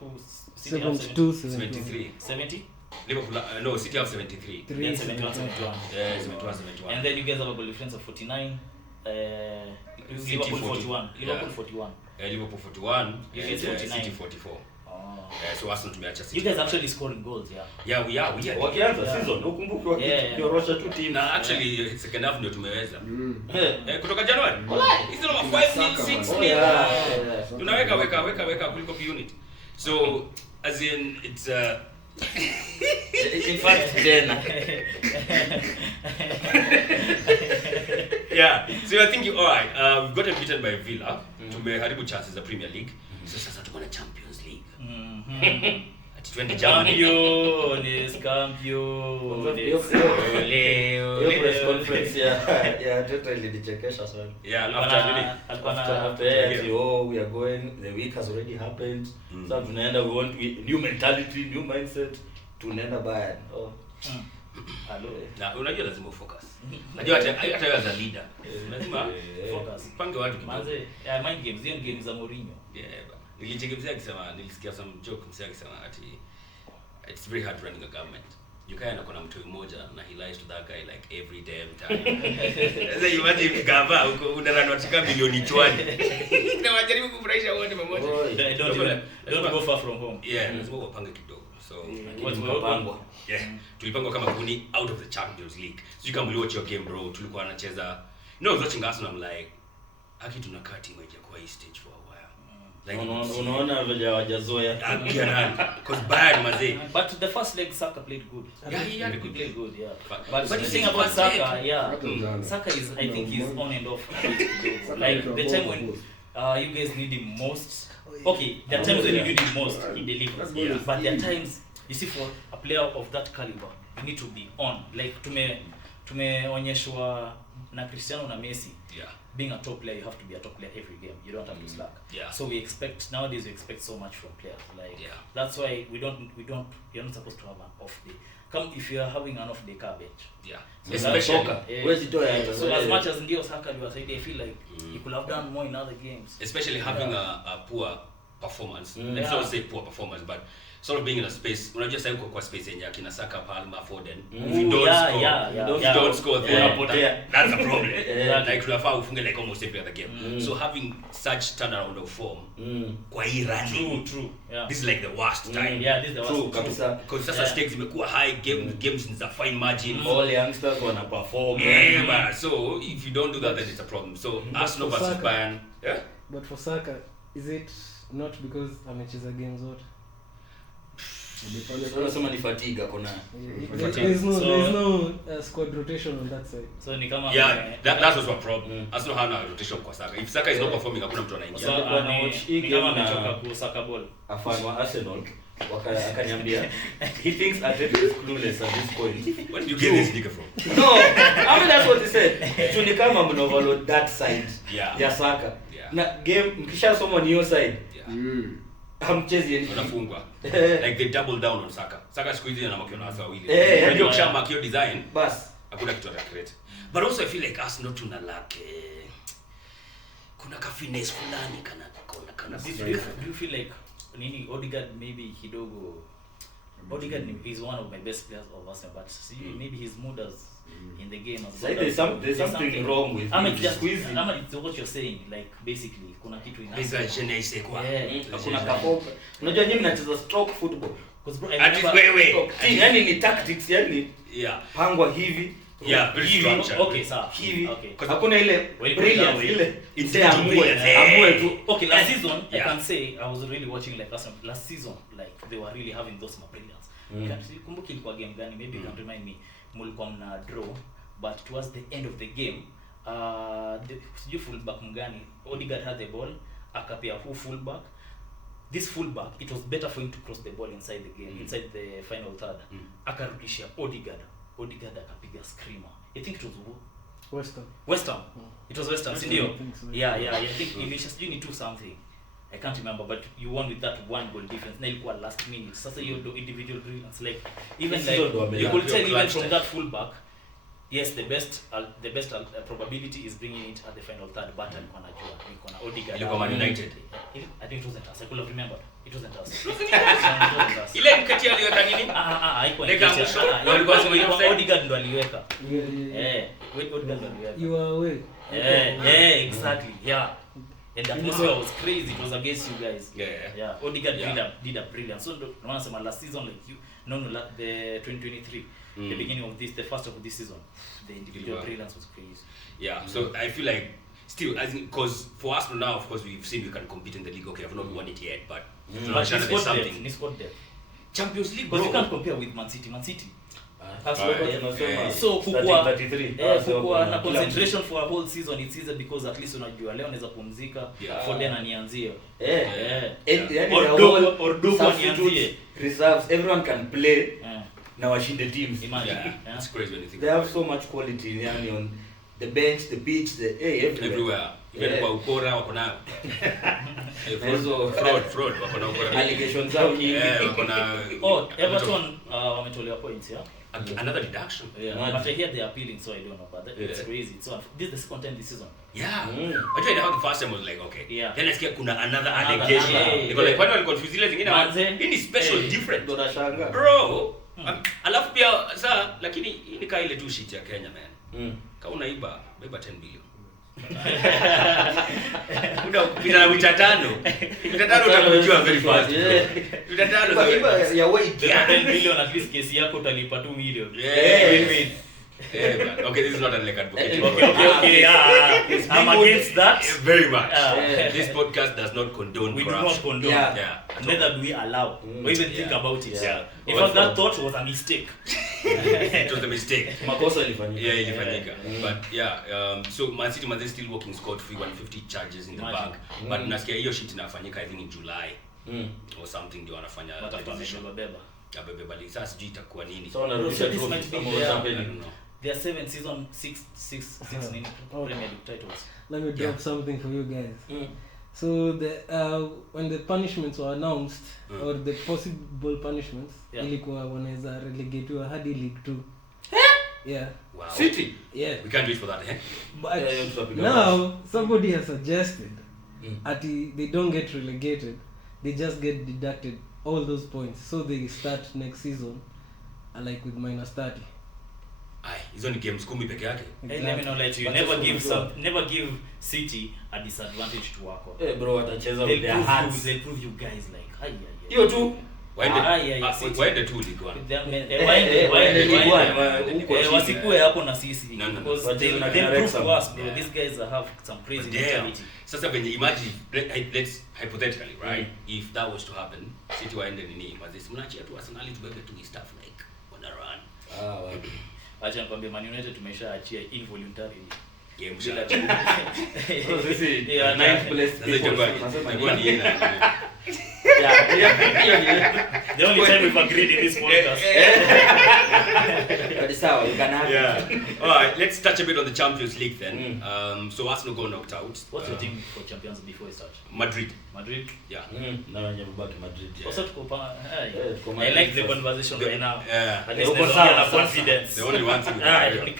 who City have 73. 70? Liverpool no, City have 73. Then 71. Yeah, 71. And then you guys have a goal difference of 49. Liverpool 41. Liverpool 41. Liverpool 41. City 44. So Arsenal tumeacha City. You guys actually scoring goals, Yeah, we are. Wakianza season, ukumbuke wakiorosha tu team. Na actually second half ndio tumeweza. Kutoka January. Hizo kama 5-6. Tunaweka weka kuliko unit. So as in it's in fact then so you're thinking alright, we've gotten beaten by Villa. Tumeharibu chances za Premier League. So sasa tuko na Champions League. 20 Germany. Hiyo press conference ya Teta ilinichekesha sana. Yeah, after we are going, the week has already happened. So tunaenda, we want new mentality, new mindset. Tunaenda Bayern. Hello. Na unajua lazima focus. Unajua hata wewe as a leader lazima focus. Pange watu kidogo. Manze, mind games, hiyo games za Mourinho. Yeah, nilichekemzea akisema, nilisikia some joke msee akisema ati it's very hard running a government. You can't kuna mtu mmoja na he lies to that guy like every damn time. Sasa imagine gava uko unarun watika milioni 20. Na wajaribu kufurahisha wote mmoja. Don't go far from home. Yeah, lazima wapange kidogo. So Tulipangwa. Yeah, tulipangwa kama kuni out of the Champions League. So you can watch your game bro. Tulikuwa anacheza. No, I was watching Arsenal, I'm like haki tunakaa timu haijakuwa hii stage for a while. Like unaona vile hawajazoea. Again, because Bayern mazee. But the first leg Saka played good. Yeah, he had a good played play. good, yeah. But the thing about Saka, Saka is, I think he's on and off. Like the time when you guys need him most. Okay, there are times when you need him most, he delivers. Yeah. But there are times, you see, for a player of that caliber, you need to be on. Like tumeonyeshwa na Cristiano na Messi. Yeah. Being a top player, you have to be a top player every game. You don't have to slack. Yeah. So nowadays we expect so much from players. Like that's why you're not supposed to have an off day. Come if you are having an off day, car bench. Yeah. So especially so as much as ndio Saka was I feel like he could have done more in other games. Especially having a poor performance. Let's not say poor performance, but sort of being in a space. Unajua sasa uko kwa space yenye akina Saka, Palmer, Foden. If you don't score there, that's a problem. Like tunafaa ufunge like almost every other game. So having such turnaround of form kwa hii running. True. Yeah. This is like the worst time. Yeah, this is the worst. True kabisa. Because sasa stakes imekuwa high, games is a fine margin. All youngsters wana perform. Yeah, so if you don't do that, then it's a problem. So Arsenal versus Bayern. Yeah. But for Saka, is it not because amecheza games zote? Unasema ni fatigue kona. There's no squad rotation on that side. So ni kama that was one problem. Arsenal hana rotation kwa Saka. If Saka is not performing, hakuna mtu anaingia. So ni kama amechoka ku Saka ball. Afan wa Arsenal akaniambia he thinks Arteta is clueless at this point. Where did you get this nigga from? No, I mean that's what he said. So ni kama mnoverload that side ya Saka. Na game mkishasoma ni hiyo side. Hamchezi yani wanafungwa. Like they double down on Saka. Saka siku hizi anamakiwa na watu wawili. Unajua ukishamakio design bas hakuna kitu atacreate. But also I feel like Arsenal tuna lack kuna ka finesse fulani kana do you feel like nini Odegaard maybe kidogo Odegaard is one of my best players of Arsenal, but maybe his mood in the game as well. There's something wrong with him. It's what you're saying, like basically kuna kitu ina. Kuna kapopa. Unajua nyinyi mnacheza stroke football. Because bro, yani ni tactics yani. Pangwa hivi. Okay, sawa. Hivi. Hakuna ile brilliance ile amue tu. Okay, last season I can say I was really watching like Arsenal last season, like they were really having those brilliance. Kumbuki ilikuwa game gani, maybe you can remind me. Mulikuwa mna draw, but towards the end of the game the fullback mgani Odegaard had the ball, akapia fullback. This fullback, it was better for him to cross the ball inside the game, inside the final third. Akarudishia Odegaard akapiga screamer. I think it was West Ham. It was West Ham, sindio? Yeah, I think Nyaassh you need to something. I can't remember, but you won with that one goal difference. Na ilikuwa last minute. Sasa hiyo individual brilliance, like even like you could tell even from that fullback, yes, the best probability is bringing it at the final third, but alikuwa na Odegaard. Ilikuwa Man United. I think it wasn't us. I could have remembered. It wasn't us. Ile mkati aliweka nini? Haikuwa. Walikuwa Odegaard ndo aliweka. Odegaard ndo aliweka. You are away. Exactly. Yeah. And the atmosphere was crazy. It was against you guys. Yeah. Odegaard did a brilliant. So no one said last season like the 2023, the beginning of the first of this season, the individual brilliance was crazy. Yeah. So I feel like still, I think, because for us now, of course, we've seen we can compete in the league. Okay, I've not won it yet, but there's something. Champions League, because you can't compare with Man City. So kukua na concentration for a whole season, it's easy because at least unajua leo naweza pumzika for then anianzie or do anianzie reserves, everyone can play na washinde teams. Imagine it's crazy when you think they have so much quality yani on the bench, the pitch, everywhere. Even kwa ukora wako nayo. Fraud wako na ukora. Allegations zao nyingi. Wako na Everton wametolewa points, another deduction. But I hear they are appealing, so I don't know, but it's crazy. So this is the second time this season. But you know the first time was like okay. Then let's get kuna another allegation. Because like when confused zile zingine hii ni special different. Bro. Alafu pia saa lakini hii ni kama ile tu shit ya Kenya man. Kama unaiba beba 10 billion. Kuna kupita na wita tano utakujua very fast. Wita tano ya wait 10 billion at least kesi yako utalipa 2 million. Okay, this is not like advocating. Okay. I'm against that very much. This podcast does not condone we corruption. Do not condone. Neither do we allow or even think about it. In fact, that thought was a mistake. It was a mistake. Makosa ilifanyika. Ilifanyika. But so Man City is still working scot free 150 charges in the bank. But nasikia hiyo shit inafanyika I think in July or something ndio wanafanya decision beba. Bali sasa sijui itakuwa nini. So this might be there are 7 season 6 Premier League titles. Let me drop something for you guys. So when the punishments were announced or the possible punishments, ilikuwa wanaweza relegate hadi League 2. Wow. City. We can't wait for that, But now somebody has suggested that they don't get relegated, they just get deducted all those points, so they start next season like with -30. Hizo ni games 10 peke yake. Let me know let you never give City a disadvantage to wako. Bro watacheza with their hearts. They prove you guys like hiyo tu waende tu League 1. Wasikue hapo na sisi because they prove to us bro. These guys have some crazy mentality. Sasa when you imagine let's hypothetically right if that was to happen City waende nini mazisi mnaachia tu Arsenal tubebe tu stuff like wanna run. Acha nikwambie Man United tumeshaachia involuntarily. Mshahara. This is 9th place. The only time we've agreed in this podcast. That is how you can have All right, let's touch a bit on the Champions League then. So Arsenal got knocked out. What's your team for Champions before we start? Madrid. Yeah. Now I'm back to Madrid. Also I like the conversation right now. Yeah. At least there's confidence. The only one thing.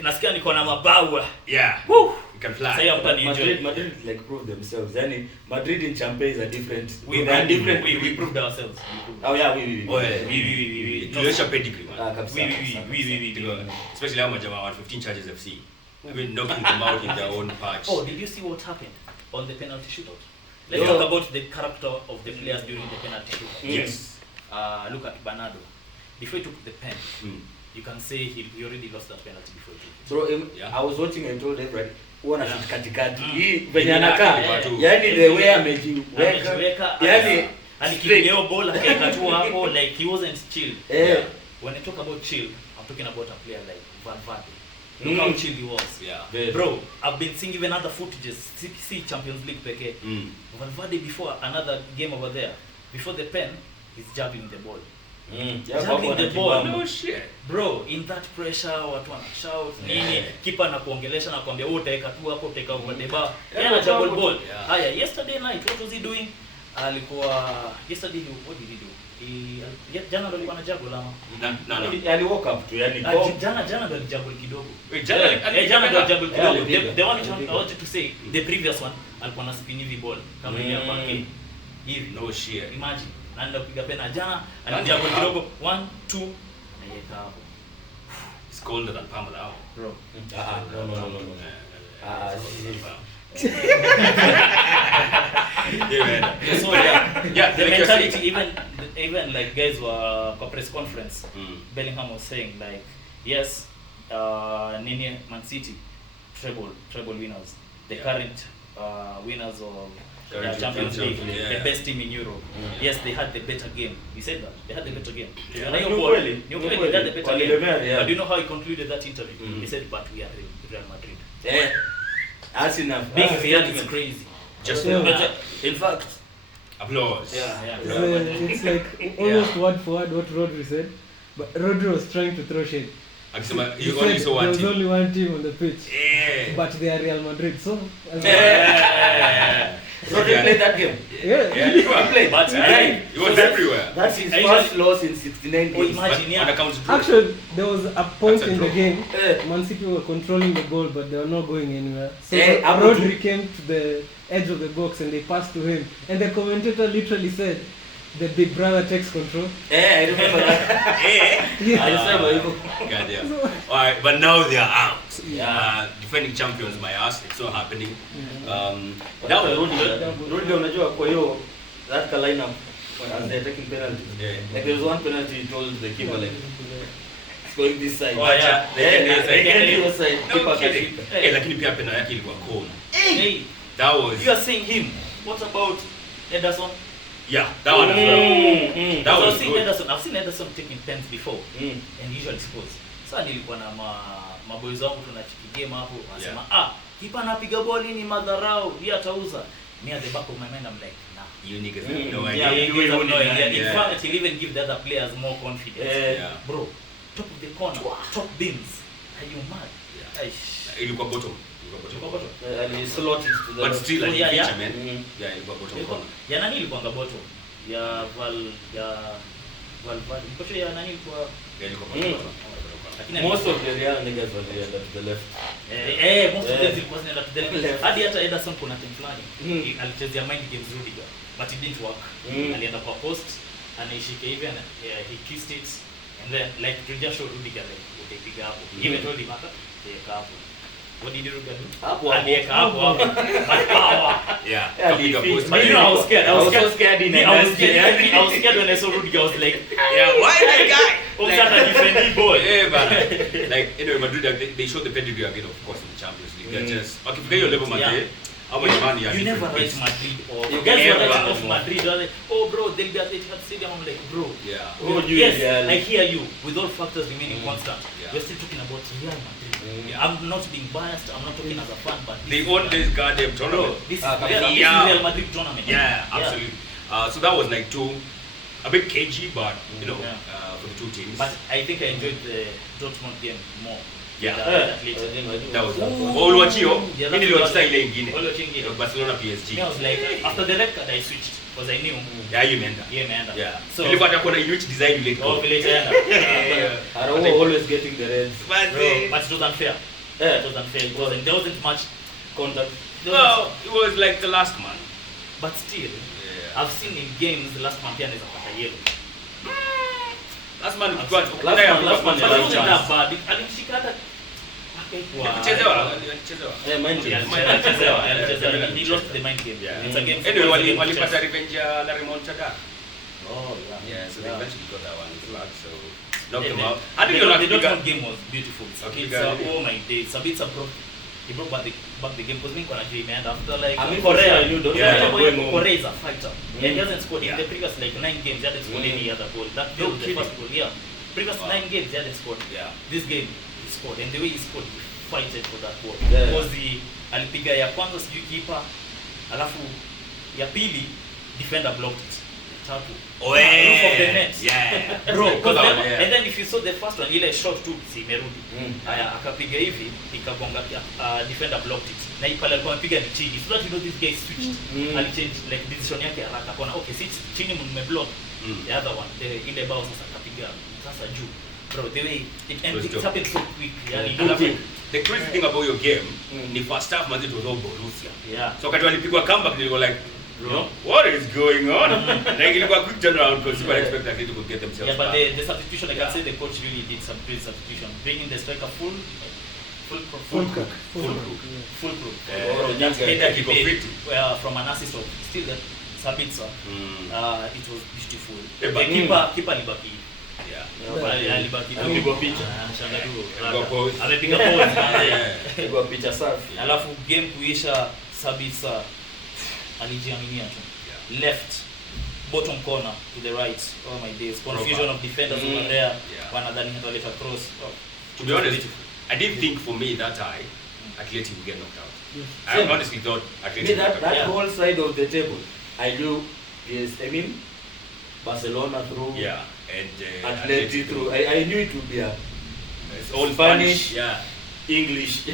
Nasikia niko na mabawa. Yeah. Woo! You can fly. Madrid like prove themselves. Yani Madrid in Champions are different. We proved ourselves. We tuliosha pedigree man. We especially how much about 15 charges FC. I mean knocking them out in their own patch. Oh, did you see what happened on the penalty shootout? Let's talk about the character of the players during the penalty shootout. Yes. Look at Bernardo. Before he took the pen, you can say he already lost that penalty before he took it. Bro, I was watching and told everybody huwa na shit katikati. Hii venye anakaa. Yaani the way amejiweka. Yaani alikigeo ball akaikatua hapo like he wasn't chill. When I talk about chill, I'm talking about a player like Valverde. Look how chill he was. Bro, I've been seeing even other footages. See Champions League peke. Valverde before another game over there, before the pen, he's jabbing the ball. Jabbing the ball. No shit. Bro, in that pressure, watu wana shout, nini, keeper anakuongelesha na kuambia wewe utaweka tu hapo, utaweka over the bar. Yana jabble ball. Haya, yesterday night, what was he doing? Yesterday, what did he do? Jana ndo alikuwa na jabble ama? Ali walk up tu, yani jana ndo alijabble kidogo. Jana ndo alijabble kidogo. The one which I wanted to say, the previous one, alikuwa na spin hivi ball. Kama ile hapa hivi. No shit. Imagine. Naenda kupiga pena jana alijabble kidogo 1 2 na yeka hapo. It's colder than Pamela. Bro. No. So the mentality even like guys were for press conference. Bellingham was saying like yes, nini Man City treble winners, the current winners of Champions League, the best team in Europe. Yes, they had the better game. You said that they had the better game. They had the better game. But do you know how he concluded that interview? He said, "But we are Real Madrid." Yeah, that's enough. Being fair is crazy. Just in fact, applause. It's like almost word for word what Rodri said, but Rodri was trying to throw shade. He said there was only one team on the pitch, but they are Real Madrid. So, so they played that game. Yeah, he played, but he was everywhere. That's his first loss in 69 games. Imagine, actually, there was a point in the game. Man City were controlling the ball, but they were not going anywhere. So Rodri came to the edge of the box and they passed to him, and the commentator literally said, "The big brother takes control." I remember that. Alright, but now they are out. Defending champions, Nyaassh. It's not happening. That was Rodri unajua kwa hiyo that lineup as they're taking penalties. Like there was one penalty he told the keeper like it's going this side. Lakini pia penalty yake ilikuwa kona. That was. You are saying him. What about Ederson? Yeah, that one as well. That was good. I've seen Ederson taking pens before and usually scores. So nilikuwa na maboys wangu tunachiki game hapo wanasema kipa anapiga boli ni madharau, yeye atauza. Me at the back of my mind I'm like, nah, you niggas have no idea. In fact, he'll even give the other players more confidence. Bro, top of the corner, top bins. Are you mad? Ilikuwa bottom. And he slotted to the but still like feature man. Ilikuwa bottom corner. Ya nani ilikuwa bottom? Ya Valverde. Kocha ya nani ilikuwa bottom. Most of the Real niggas were there to the left. Most of them was to the left. Hadi hata Ederson kuna time fulani. Alichezea mind games Rudiger, but it didn't work. Alienda kwa post, anaishika hivi and he kissed it, and then like to just show Rudiger like utaipiga hapo. Even told him hata hapo. What did Rudiger do? Hapo. But power. Yeah. But you know I was scared. I was so scared I was scared when I saw Rudiger. I was like, why that guy? Like defending boy. Like anyway, Madrid they showed the pedigree again, of course, in the Champions League. They're just okay. Your level, Madrid. How much money you never write Madrid or you guys were writing off Madrid. Like, bro, they'll be at Etihad Stadium. I'm like, bro. I hear you. With all factors remaining constant, you're still talking about Real Madrid. I'm not being biased. I'm not talking as a fan, but they own this goddamn tournament. This is Real Madrid tournament. Yeah, absolutely. So that was like a bit cagey, but for the two teams. But I think I enjoyed the Dortmund game more. That was Oluwachio. Mimi niliwachia ile nyingine. Barcelona PSG. I was like after the red card I switched because I knew. You meant. Yeah. So nilikuwa nataka kuona which design you Araujo always getting the reds. But it was unfair. It was unfair. There wasn't much contact. Well, it was like the last man. But still, I've seen in games the last man pia anaweza kupata yellow. Last man wasn't that bad. Alimshika hata he lost the mind game. It's a game. Anyway, walipata revenge la remontada. So they eventually got that one in the back, so knocked them out. The Dortmund game was beautiful. Oh my days. Sabitzer he broke back the game because Minko and Dream, and after like Korea is a fighter. He hasn't scored in the previous like 9 games. He hasn't scored any other goal. That was the first goal. Previous 9 games he hadn't scored. This game he scored, and the way he scored, he fighted for that goal. Because alipiga ya kwanza sijui keeper, alafu ya pili defender blocked it. Tatu. Roof of the net. Bro, and then if you saw the first one, ile shot tu si imerudi. Akapiga hivi, ikagonga defender blocked it. Na ipale alikuwa amepiga ni chini. So that you know this guy switched. Ali change like decision yake haraka. Kona okay, si chini mmeblock. The other one, ile bao sasa akapiga sasa juu. Bro, the way it happened so quick. The crazy thing about your game, the first half Madrid was all Borussia. So wakati walipigwa comeback nilikuwa like, what is going on? Like ilikuwa quick turnaround because people expect that they could get themselves but the substitution, I can say the coach really did some great substitution. Bringing the striker full crook. From an assist of still the Sabitzer. It was beautiful. The keeper libaki. Alibaki kupigwa picha. Mshanga tu. Amepiga pose. Kupigwa picha safi. Alafu game kuisha Sabitzer alijiaminia tu. Left bottom corner to the right. Oh my days. Confusion of defenders over there. Wanadhani hataleta cross. To be honest, I didn't think for me that Atleti would get knocked out. I honestly thought Atleti that whole side of the table, I knew Barcelona through, and Atleti through. I knew it would be it's all Spanish, English.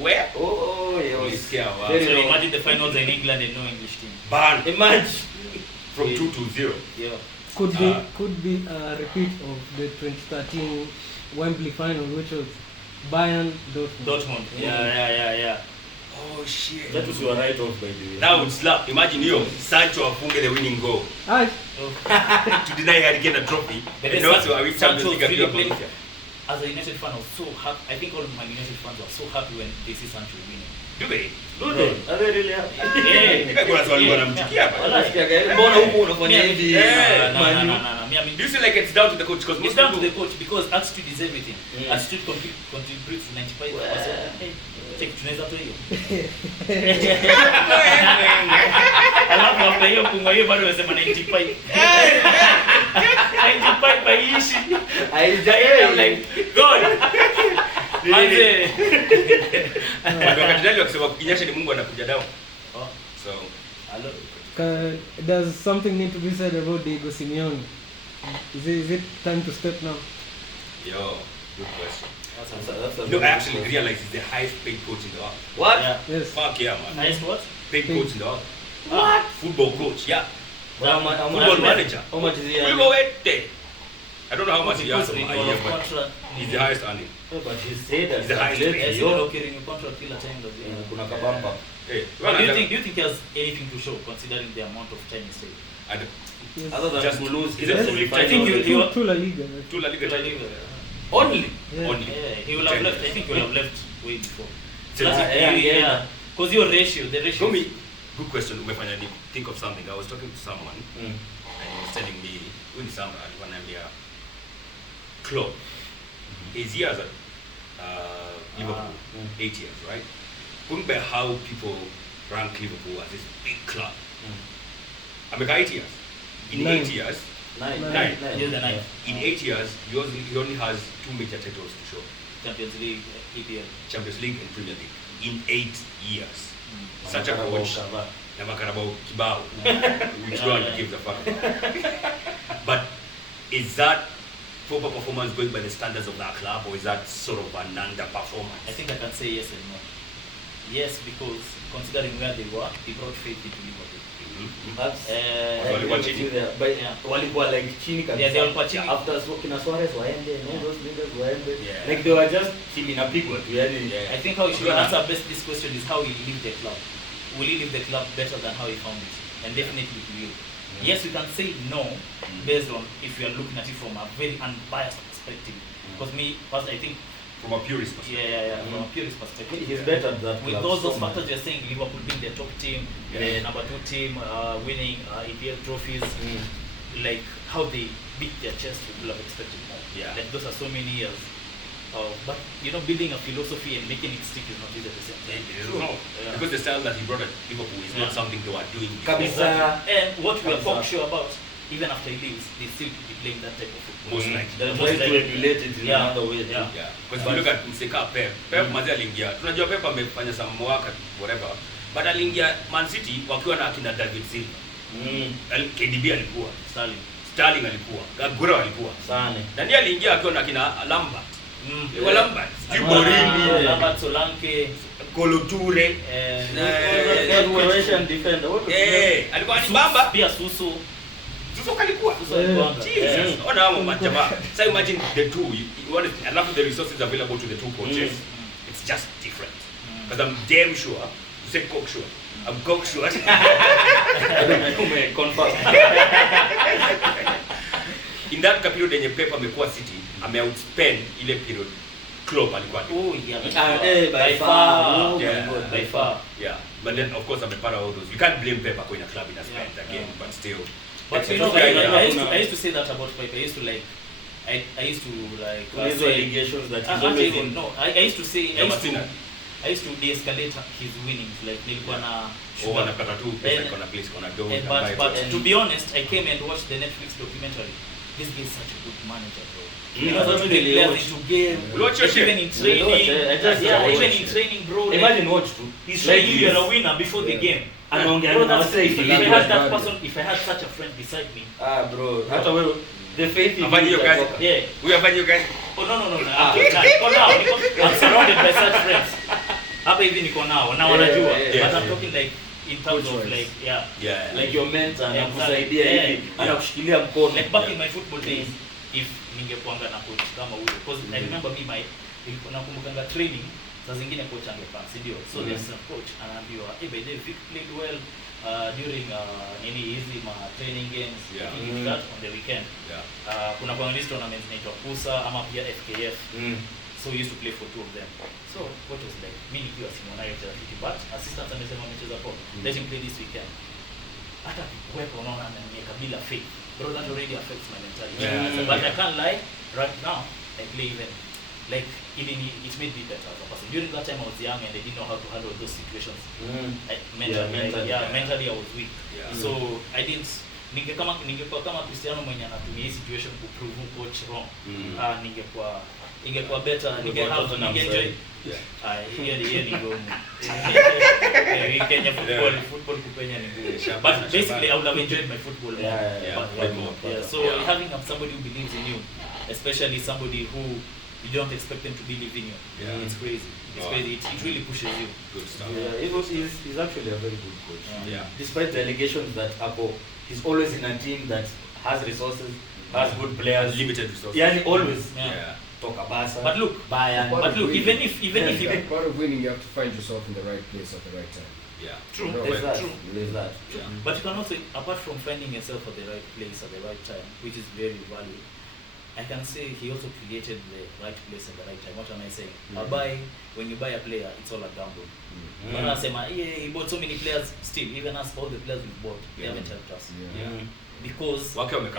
Where? Oh, yes. So imagine the finals in England and no English team. Ban. Imagine From 2-0. Yeah. Could be a repeat of the 2013 Wembley final, which was Bayern Dortmund. Yeah. Oh shit. that was your right off, by the way. That would slap. Imagine you, Sancho afunge the winning goal Aye. to deny Harry Kane a trophy. But And then also, are we Champions Sancho League really appeal played. Borussia? As a United fan, I was so happy. I think all of my United fans were so happy when they see Sancho winning. Do they? Do they? Are they really happy? Nika kuna swali wanamchukia hapa. Mbona huko unafanya hivi? No. Do you feel like it's down to the coach? Because It's down to the coach because attitude is everything. Attitude contributes to 95%. Check tunaweza tu hiyo. Alafu after hiyo kunga hiyo bado unasema 95. 95 baishi. I'm like God. Manze. wakati ndani wakisema Nyaassh ni Mungu anakuja down. So, Does something need to be said about Diego Simeone? Is it time to step now? yo, good question. That's You know, I actually realized he's the highest paid coach in the world. What? Yeah. Yes. Fuck yeah, man. Nice what? Paid coach in the world. What? Football coach, yeah. Football manager. How much is he? We'll go at I don't know how much he has Because a renewal year, of but contract. he's the highest earning. Yeah, but he said that He's the highest paid. Yes, you know, renew contract kila time does it. kuna kabamba. Hey, But do you think he has anything to show considering the amount of time he stayed? I don't. Yes. Other than Just to lose, is it fully I think you Two La Liga. Right? Two La Liga. only. Yeah. Only. Yeah, he will have left. I think he will have left way before. Yeah. Because your ratio, the ratio. Show me. Good question. Umefanya ni think of something. I was talking to someone and he was telling me, when somebody wananiambia Klopp, his years at Liverpool, 8 years, right? Going by how people rank Liverpool as this big club. America 8 years. In 8 years, Nine. He's the ninth. in 8 years, he only has 2 major titles to show: Champions League, EPL. Champions League and Premier League. In 8 years, such a coach. Never care about Kibao, which one gives a fuck about. But is that proper performance going by the standards of that club, or is that sort of an underperformance? I think I can say yes and no. Yes, because considering where they were, he brought faith into Liverpool. Walikuwa chini. Walikuwa like chini kabisa. Yeah, they were chini. After kina Suarez waende, those leaders waende. Yeah. Like they were just chini na pigwa tu yani. I think how you should answer best this question is how will he leave the club? Will he leave the club better than how he found it? And definitely he will. Yes, we can say no based on if you are looking at it from a very unbiased perspective. Because me, I think From a purist perspective. from a purist perspective. He's better than that. With club those so factors much. you're saying, Liverpool being the top team, the number 2 team, winning EPL trophies, like how they beat their chest, people have expected more. Yeah. Like those are so many years. But you know, building a philosophy and making it stick is not easy at the same time. Yeah. Because the style that he brought at Liverpool is not something they were doing before. Kabisa. And what we are quite sure about, even after he leaves, they still be playing that type of football. Most likely. They're trying to emulate it in another way. Yeah. Yeah. Because if you look at Mseka Pep mazi aliingia. Tunajua Pep amefanya some work whatever. But aliingia Man City wakiwa na akina David Silva. KDB alikuwa. Sterling alikuwa. Aguero alikuwa. Sana. Na ndiye aliingia akiwa na akina Lambert. Kwa Lambert. Jiborini. Lambert, Solanke. Kolo Toure. Croatian defender. Alikuwa ni bamba. Pia Suso. Suso kalikuwa. Jesus. Ona hao majamaa. So imagine the two. I love the resources available to the two coaches. It's just different. Because I'm damn sure. You said Kog sure. I'm Kog sure. In that period yenye Pep amekuwa City, ameoutspend ile period Klopp alikuwa. By far. By far. Yeah. But then of course amepata all those. You can't blame Pep for in a club in a spend again, but still. But you know, I used to say that about Pep. I used to like these allegations that he's always in. no, I used to say I used to de-escalate his winnings. Like nilikuwa na wanapata tu pesa iko na place iko na dough. But to be honest, I came and watched the Netflix documentary. This guy is such a good manager, bro. Because of the players into game. Watch your even in training. Even in training, bro. Imagine watch too. He's showing you you're a winner before the game. Bro, that's if I had that person, if I had such a friend beside me. Bro. Hata wewe the faith in you guys. Yeah. We have you guys. Oh no. I'm surrounded by such friends. Hapa hivi niko nao na wanajua. But I'm talking like in terms of like like your mentor anakusaidia hivi anakushikilia mkono. Like back in my football days, if ningekuanga na coach kama huyo, because I remember me nakumbukanga training saa zingine coach angepanga, si ndio? So there's a coach anaambiwa by the Vic played well during nini hizi ma training games, that on the weekend. Kuna kwa list tournaments inaitwa Kusa ama pia FKF. So we used to play for two of them. So what was like, mimi nikiwa Simona yote fiti, but assistant amesema amecheza poa, let him play this weekend. Hata kuwepo unaona ananiweka bila faith, bro, that already affects my mentality. But I can't lie, right now I play even like it made me better as a person. During that time I was young and I didn't know how to handle those situations. Mentally I was weak. So I didn't ningekuwa kama Cristiano mwenye anatumia hii situation ku prove coach wrong. Ingekuwa better, ninge-enjoy. Hiyo ni ngumu. Kenya football kupenya ni ngumu. But basically I would have enjoyed my football more. So having somebody who believes in you, especially somebody who you don't expect them to believe in you, it's crazy. It's crazy. It really pushes you. Good stuff. He's actually a very good coach. Despite the allegations that he's always in a team that has resources, has good players, limited resources. Yeah, always. Toka Barca. But look, even if part of winning, you have to find yourself in the right place at the right time. True. There's that. But you can also, apart from finding yourself at the right place at the right time, which is very valuable, I can say he also created the right place at the right time. What am I saying? When you buy a player, it's all a gamble. But I say, he bought so many players. Still, even us, all the players we bought, they haven't helped us. Because Waka may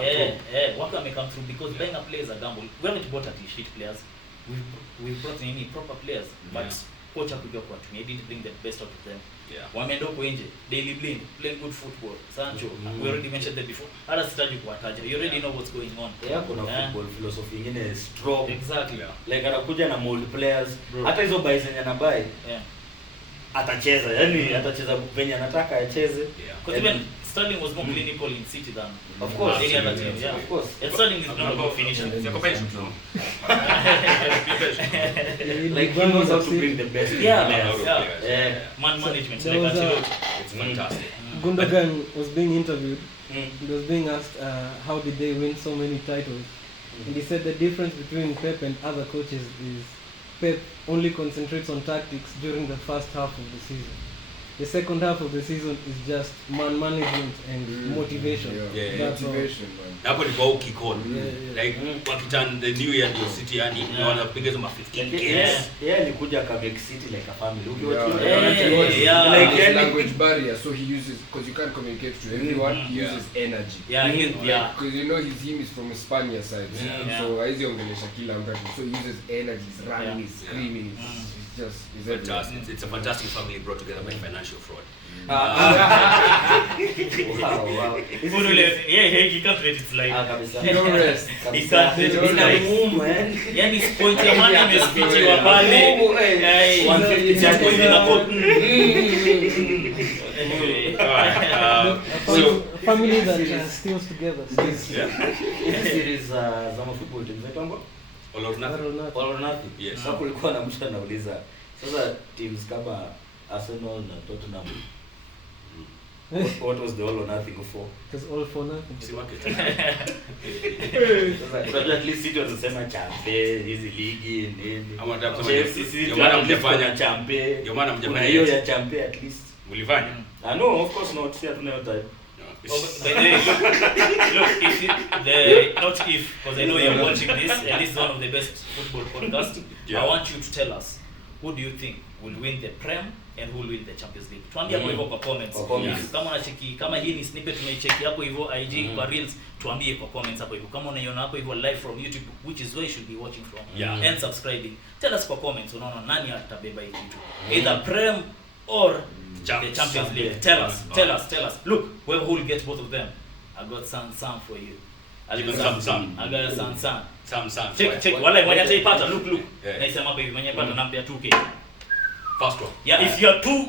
come through because buying a player is a gamble. We haven't bought shit players. We've brought any proper players, but coach akuja kwa tumia, didn't bring the best out of them. Wameenda huko nje, Daily Blind, playing good football. Sancho, we already mentioned that before. Hata sitaji kuwataja. You already know what's going on. Kuna football philosophy nyingine strong. Exactly. Like anakuja na mold players. Hata hizo buys zenye anabai. Atacheza, yani atacheza penye anataka acheze. Because even Sterling was more clinical in City than of course any other team. Of course. And Sterling is not about finishing. Like he knows how to bring the best players. Man management. It's fantastic. Gundogan was being interviewed. He was being asked how did they win so many titles, and he said the difference between Pep and other coaches is Pep only concentrates on tactics during the first half of the season. The second half of the season is just man management and motivation. Motivation, man. Hapo ni kwa ukikon. Like wakitan the new year ndio City yani na wanapiga hizo 15 games. Alikuja ka make City like a family. Like language barrier, so he uses, because you can't communicate to everyone, he uses energy. Because you know him is from Hispania side. So hizi ongelesha kila mtu. So he uses energy, he's running, he's screaming. It's fantastic. It's a fantastic family brought together by financial fraud. Wow. He can't rate it like no rest. He can't rate it like yani point ya money imespitiwa pale 150 point na code. So family that stills together. This series zama football team zetu All or nothing. Yes. Sasa kulikuwa na mtu anauliza sasa teams kama Arsenal na Tottenham, what was the all or nothing for? It was all for nothing. See market. Sasa at least City wanasema champe hizi ligi nini. Ama nataka kusema mjafanya champe. Ndio maana mjafanya hiyo ya champe at least. Ulifanya? No, of course not. Sisi hatuna time. By the way, not if, because I know you're watching this, and this is one of the best football podcasts. I want you to tell us, who do you think will win the Prem and who will win the Champions League? Tuambie hapo hivyo kwa comments. Kama unacheki, kama hii ni snippet tunaicheki hapo hivyo IG kwa Reels, tuambie kwa comments hapo hivyo. Kama unaiona hapo hivyo live from YouTube, which is where you should be watching from, and subscribing. Tell us kwa comments unaona nani atabeba hii kitu. Either Prem or the Champions League. Tell us. Look, whoever will get both of them. I got some for you. I got some. Check. Wala mwenye ataipata. Look. Naisema hapo hivi mwenye apata nampea 2k. First one. Yeah, if you're two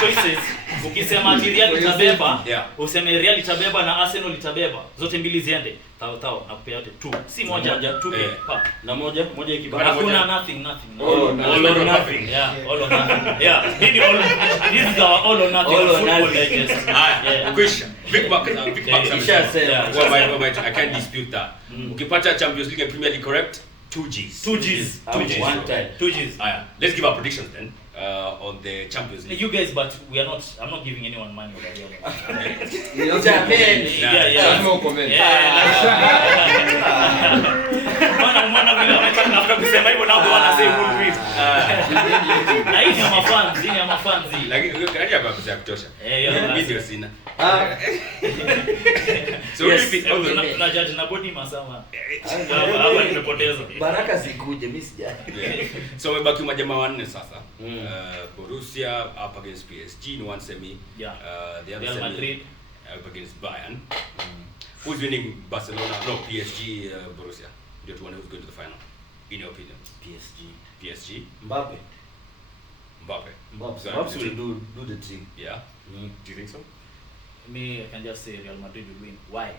choices, ukisema Real itabeba, useme Real itabeba na Arsenal itabeba, zote mbili ziende. Tao na kupea yote 2. Si moja 2k. Na moja ikibaki. Hakuna nothing. All or nothing. Yeah, all or nothing. Yeah, this is our all or nothing football digest. Question. Vicmax. I can't dispute that. Ukipata Champions League and Premier League correct, 2 Gs. One time. 2 Gs. Let's give our predictions then on the Champions League. You guys, but we are not. I'm not giving anyone money over here. No comment. Mwana vile after kusema hivyo nao wanasema who win. Na hii ni mafans. Lakini kani hapa kwa kutosha. Mimi ndio sina. So na judge na body masama. Hapa nimepoteza. Baraka sikuje mimi sija. So umebaki majamaa wanne sasa. Borussia up against PSG in one semi. The other Real Madrid up against Bayern. Who's winning Barcelona? No, PSG, Borussia. You're the one who's going to the final. In your opinion? PSG. Mbappe. So Mbappe will do the thing. Yeah. Do you think so? Me, I can just say Real Madrid will win. Why?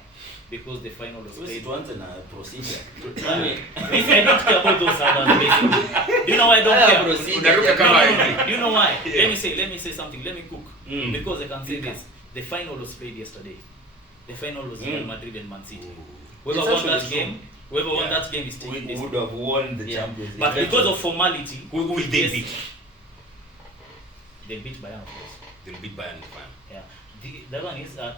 Because the final was played. Once in a procedure. I don't care about those others. Basically. Do you know why I don't care? Do you know why? Let me say something. Let me cook. Because I can say this. The final was played yesterday. The final was Real Madrid and Man City. Whoever won that game is taking this. Would have won the Champions League. But because of formality, who will they beat? They beat Bayern, of course. They'll beat Bayern in the final. Yeah. The one is No.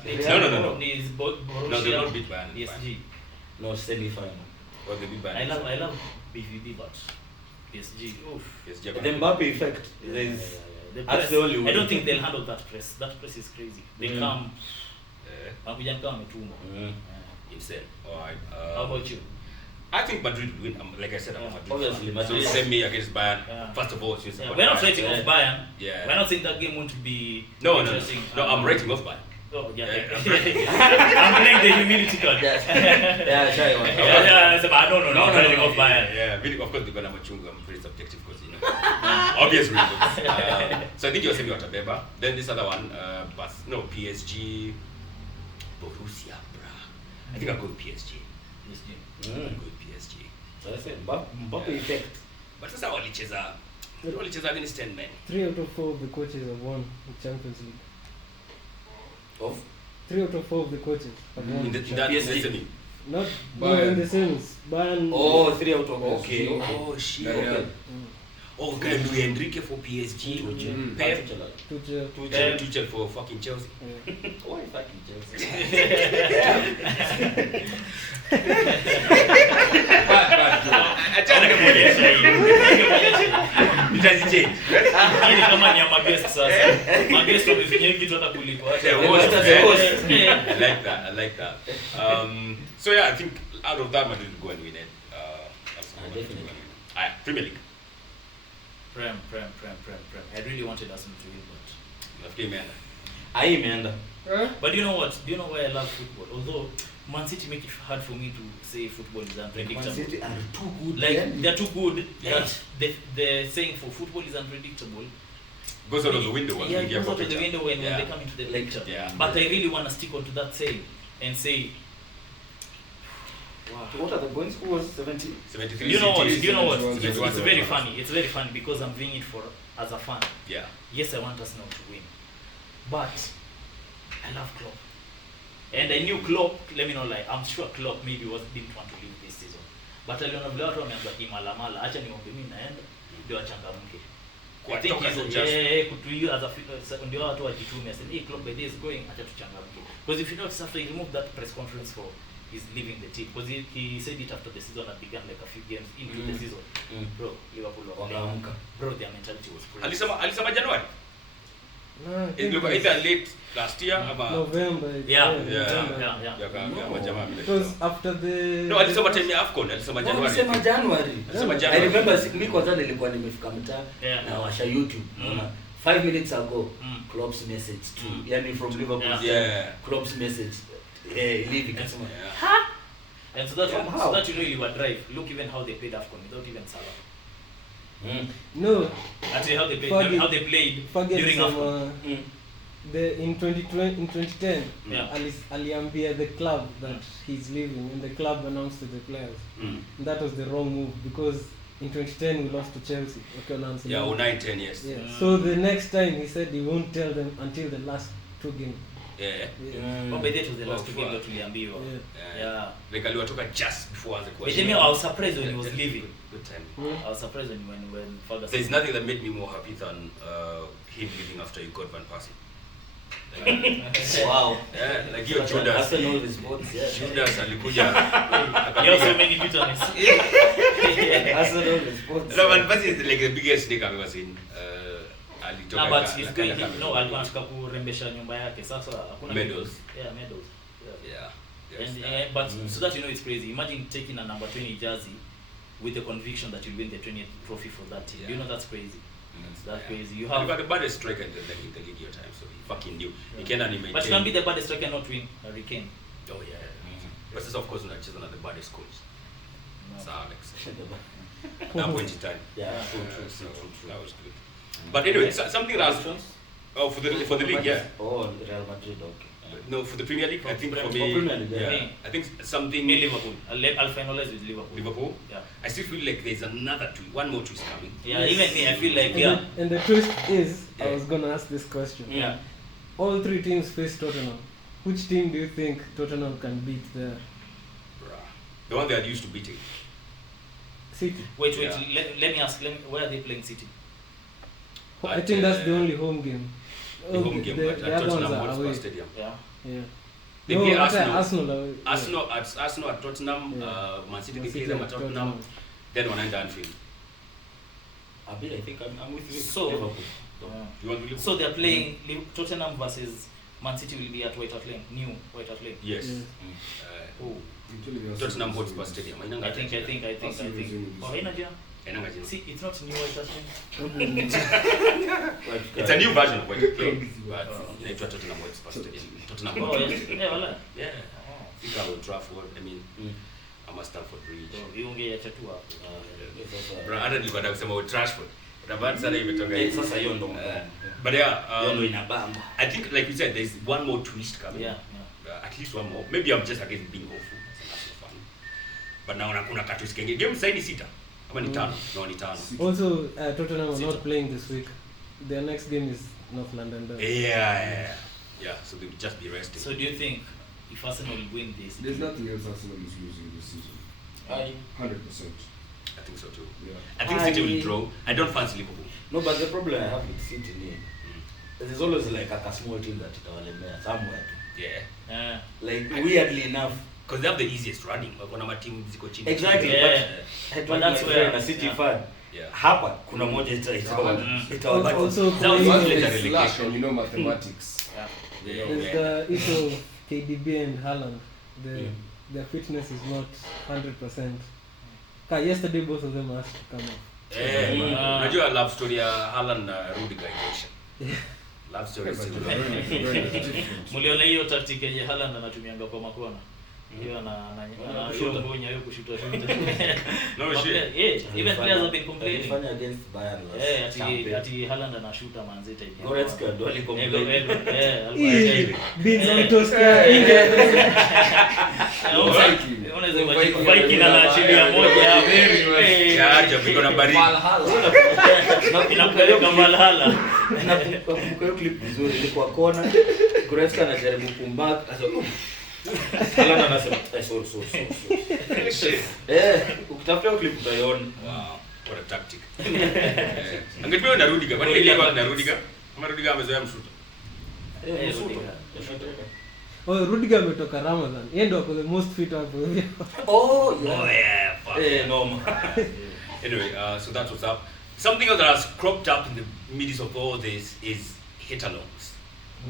Is Borussia. No, they won't beat Bayern in the PSG. final. No, semi-final. Or they beat Bayern. I love BVB, but PSG. Oof. PSG. The Mbappe effect. That's the only way. I don't think they'll handle that press. That press is crazy. They come. Makuja kama metumwa. Insane. Alright. How about you? I think Madrid will win. Like I said, I'm a Madrid. Obviously, Madrid. So semi against Bayern. First of all, we're not rating off Bayern. Yeah. We're not saying that game won't be interesting. No, I'm rating off Bayern. Oh, yeah. I'm playing the humility card. Yeah, shy one. No, I'm rating off Bayern. Yeah, really, of course, because I'm very subjective because, obvious reasons. So I think you're saying Watabeba. Then this other one, PSG, Borussia, I think I'll go with PSG. I'll go with PSG. So I said Mbappe effect. But that's how walicheza against 10 men. 3 out of 4 of the coaches have won the Champions League. Of 3 out of 4 of the coaches have won. In that PSG. Not in the sense. Bayern. Oh, 3 out of okay. Oh shit. Okay. Oh, can do Enrique for PSG. Pep. Tuchel for fucking Chelsea. Why fucking Chelsea? Hii kama ni ya maguest sasa. Maguest wamefinya kitu hata kuliko. I like that. So yeah, I think out of that Madrid will go and win it. Definitely. Alright, Premier League. Prem. I really wanted Arsenal to win, but Nafikiri imeenda. Imeenda. But you know what? Do you know why I love football? Although Man City make it hard for me to say football is unpredictable. Man City are too good. Like they're too good that the saying for football is unpredictable. Goes out of the window. Yeah, it goes out of the window when they come into the picture. Yeah. But I really want to stick onto that saying and say. Wow. What are the points? Who was 70? 73. You know what? It's It's very funny. It's very funny because I'm doing it as a fan. Yeah. Yes, I want Arsenal to win, but I love Klopp, and I knew Klopp. Let me not lie. I'm sure Klopp maybe didn't want to leave this season, but aliona vile watu wameanza kimalamala. Acha niombe mimi naenda ndio achangamke. I think kutuyu as a ndio watu wajitume. I said, hey, Klopp by this is going. Acha tuchangamke. Because if you know something, remove that press conference for is leaving the team because he said it after the season had begun like a few games into the season. Bro, Liverpool wakaamka. Bro, their mentality was crazy. Alisema January. No, It looked either late last year or November. Yeah. Because after the no, alisema time ya AFCON, alisema January. Alisema January. Alisema I January. remember mimi kwanza nilikuwa nimefika mtaa na washa YouTube. Unaona 5 minutes ago Klopp's message to yani from Liverpool. Klopp's message leaving. And so that you know you were drive. Look even how they played AFCON without even Salah. No. Actually how they played during AFCON. In 2010, aliambia the club that he's leaving, and the club announced to the players. And that was the wrong move because in 2010 we lost to Chelsea. Yeah, 9-10 years. Yeah. So the next time he said he won't tell them until the last 2 games. But that was the last 2 games that tuliambiwa. Yeah. Like aliwatoka just before the But I was surprised when he was leaving. Good time. I was surprised when Ferguson. There's nothing that made me more happy than him leaving after you got Van Persie. Wow. Yeah, like you Judas. Arsenal response. Judas alikuja. You have so many bitterness. Arsenal response. No, Van Persie is like the biggest dick I've ever seen. No, but he's going no, alikuwa anataka kurembesha nyumba yake. Sasa hakuna medals. Yeah, medals. Yeah. And but so that you know it's crazy. Imagine taking a number 20 jersey with the conviction that you'll win the 20th trophy for that team. You know that's crazy. That's crazy. You have the baddest striker in the league your time, so he fucking knew. He can only maintain. But you can be the baddest striker and not win Harry Kane. Oh yeah. But this of course not just another baddest coach. So Alex. That point in time. Yeah, true. That was good. But anyway, something else. Oh, for the league, yeah. Oh, Real Madrid, okay. No, for the Premier League, I think for me, Premier League, I think something. Liverpool. I'll finalize with Liverpool. Liverpool. Yeah. I still feel like there's one more twist coming. Yeah, even me, I feel like and the twist is, I was gonna ask this question. Yeah. All 3 teams face Tottenham. Which team do you think Tottenham can beat there? The one they are used to beating. City. Wait. Let me ask. Where are they playing City? I think that's the only home game. The home game, but at Tottenham Hotspur Stadium. Yeah. They play Arsenal. Arsenal at Tottenham. Man City they play them at Tottenham. Then wanaenda Anfield. I think I'm with you. So, you want to so they're playing Tottenham versus Man City will be at White Hart Lane, new White Hart Lane. Yes. Tottenham Hotspur Stadium. I think. Oh, see, it's not new White Hart Lane. It's a new version of White Hart Lane, but it's Tottenham Hotspur Stadium. Tottenham Hotspur. Yeah. I think Old Trafford. I mean, I'm a Stamford Bridge. You ungeacha tu hapo. Bro, hata nilikuwa nataka kusema Old Trafford. But sana imetoka hivi. Sasa hiyo ndo But yeah, ndo inabamba. I think like we said there's one more twist coming. Yeah. At least one more. Maybe I'm just against being awful. That's not fun. But now kuna ka twist kenge. Game side ni 6. Ama ni 5? No, ni 5. Also, Tottenham are not playing this week. Their next game is North London Derby. Yeah. So they will just be resting. So do you think if Arsenal will win this? There's nothing else Arsenal is losing this season. 100%. I think so too. Yeah. I think City will draw. I don't fancy Liverpool. No, but the problem I have with City there's always like a small team that itawalemea somewhere. Yeah. Like weirdly enough. Because they have the easiest running. Kuna ma team ziko chini. Exactly. But that's where a City fan. Yeah. Hapa kuna moja itawa. Also, you know mathematics. There's the issue of KDB and Haaland. Their fitness is not 100%. Yesterday both of them asked to come off. Unajua love story ya Haaland na Rudiger inaisha. Love story is Muliona hiyo tactic yenye Haaland anatumianga kwa makona. Hiyo na ngonya hiyo kushuta. No shit. Even players have been complaining. Fanya against Bayern. Ati Haaland anashuta manzeta hivi. Goretzka ndo alikomplain. Beans on toast. Unaweza Viking anaachilia moja hapo. Chacha piko na baridi. Inampeleka Valhalla. Nakumbuka hiyo clip vizuri ilikuwa kona. Goretzka anajaribu comeback. Haaland anasema sorry. Ukitafuta clip utaiona. Wow, what a tactic. Angependa na Rudiger, kwani ile kwa na Rudiger? Kama Rudiger amezoea mshuto. Rudiger ametoka Ramadan. Yeye ndo ako the most fit hapo hivyo. Oh yeah, fuck. No. Anyway, so that's what's up. Something else that has cropped up in the midst of all this is hit-alongs. I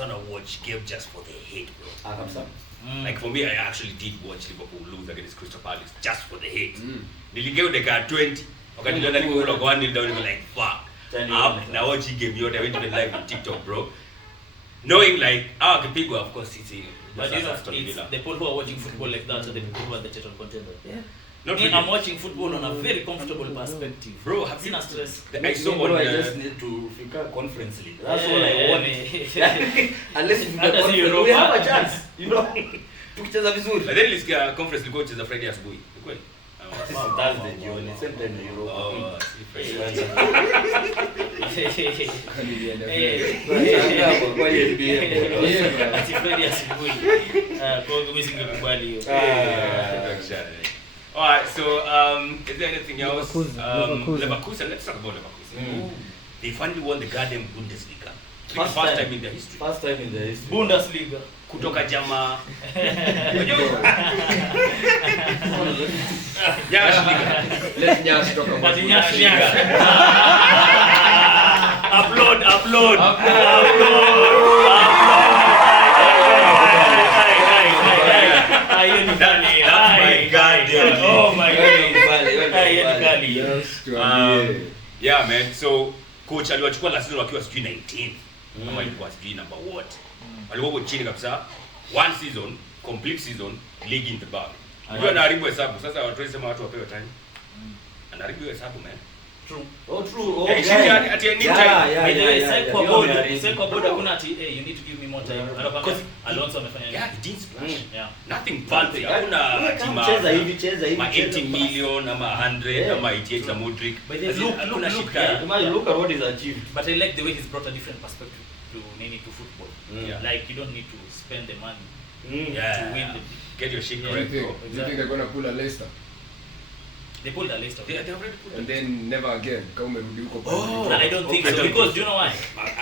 want to watch game just for the hate, bro. Like for me, I actually did watch Liverpool lose against Crystal Palace just for the hate. Niligeo deka 20. Okay, niliona Liverpool go 1-0 down, like fuck. Now watch game yote, I went to the live on TikTok, bro. Knowing like, akipigwa, of course, it's but you know, it's the people who are watching football like that, so the people who are the title contender. Yeah. I'm watching football on a very comfortable perspective. Bro, have you stress? I saw on I just need to figure conference league. That's all I want. Unless you we have a chance, you know. Tukicheza vizuri. But then let's get conference league coaches of Friday asubuhi. Kweli? Thursday jioni, same time in Europe. Oh, Alright, so is there anything else? Leverkusen. Let's talk about Leverkusen. They finally won the goddamn Bundesliga. First time in their history. First time in the history. Bundesliga. Kutoka jamaa. Let Nyaassh talk about Nyaassh. Upload. Oh my god. Yeah, man. So coach aliwachukua last season wakiwa 19. Kama ilikuwa number what? Walikuwa chini kabisa. One season, complete season, league in the bag. Unajua anaharibu hesabu. Sasa watu wanasema watu wapewe time. Anaharibu hesabu, man. True. Oh, at any time. Kwa boda kuna ati you need to give me more time. Because Alonso amefanya yeah, he didn't splash. Yeah. Nothing fancy. Hakuna cheza hivi. 80 million ama 100 ama 88 na Modric. But look at what is achieved. But I like the way he's brought a different perspective to football. Like you don't need to spend the money to win the get your shit correct. Do you think they're gonna pull a Leicester? They pulled a Leicester. They already pulled. And then never again. I don't think so because do you know why?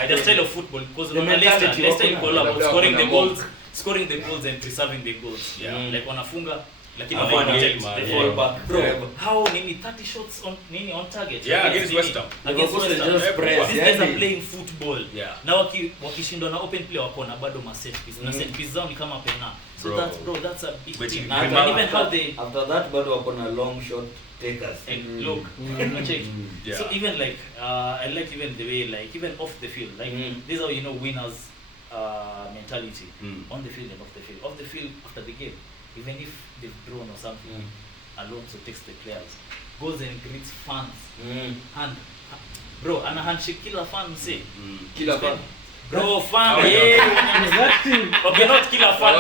The style of football because Leicester is all about scoring the goals and preserving the goals. Like wanafunga lakini they fall back. Bro, how many 30 shots on target? Yeah, against West Ham. Against West Ham. These guys are playing football. Yeah. Now wakishindwa na open play wako na bado ma set piece. Na set piece zao ni kama pena. So that's a big team. And even how they after that bado wako na long shot takers. Look, check. So even like I like even the way like even off the field like these are winners mentality on the field and off the field. Off the field after the game, even if they've drawn or something, Alonso takes the players, goes and greets fans, bro, and a handshake killer fan say, Killer fan. Bro, fan, that team. Okay, not killer fan,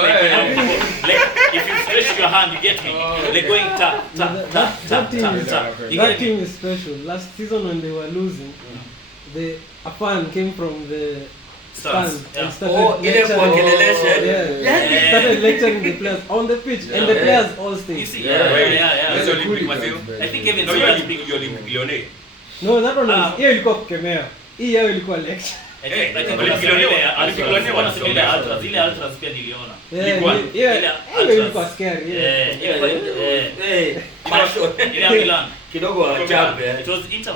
like if you stretch your hand, you get me. Like going tap. That team is special. Last season when they were losing, a fan came from the stand and started lecturing the players on the pitch, and the players all stayed. You see, I think even no, that one was here ilikuwa kukemea. Hii yao ilikuwa lecture. Zile ultras pia niliona. Ilikuwa scary. Ile kidogo wa champ. It was Inter.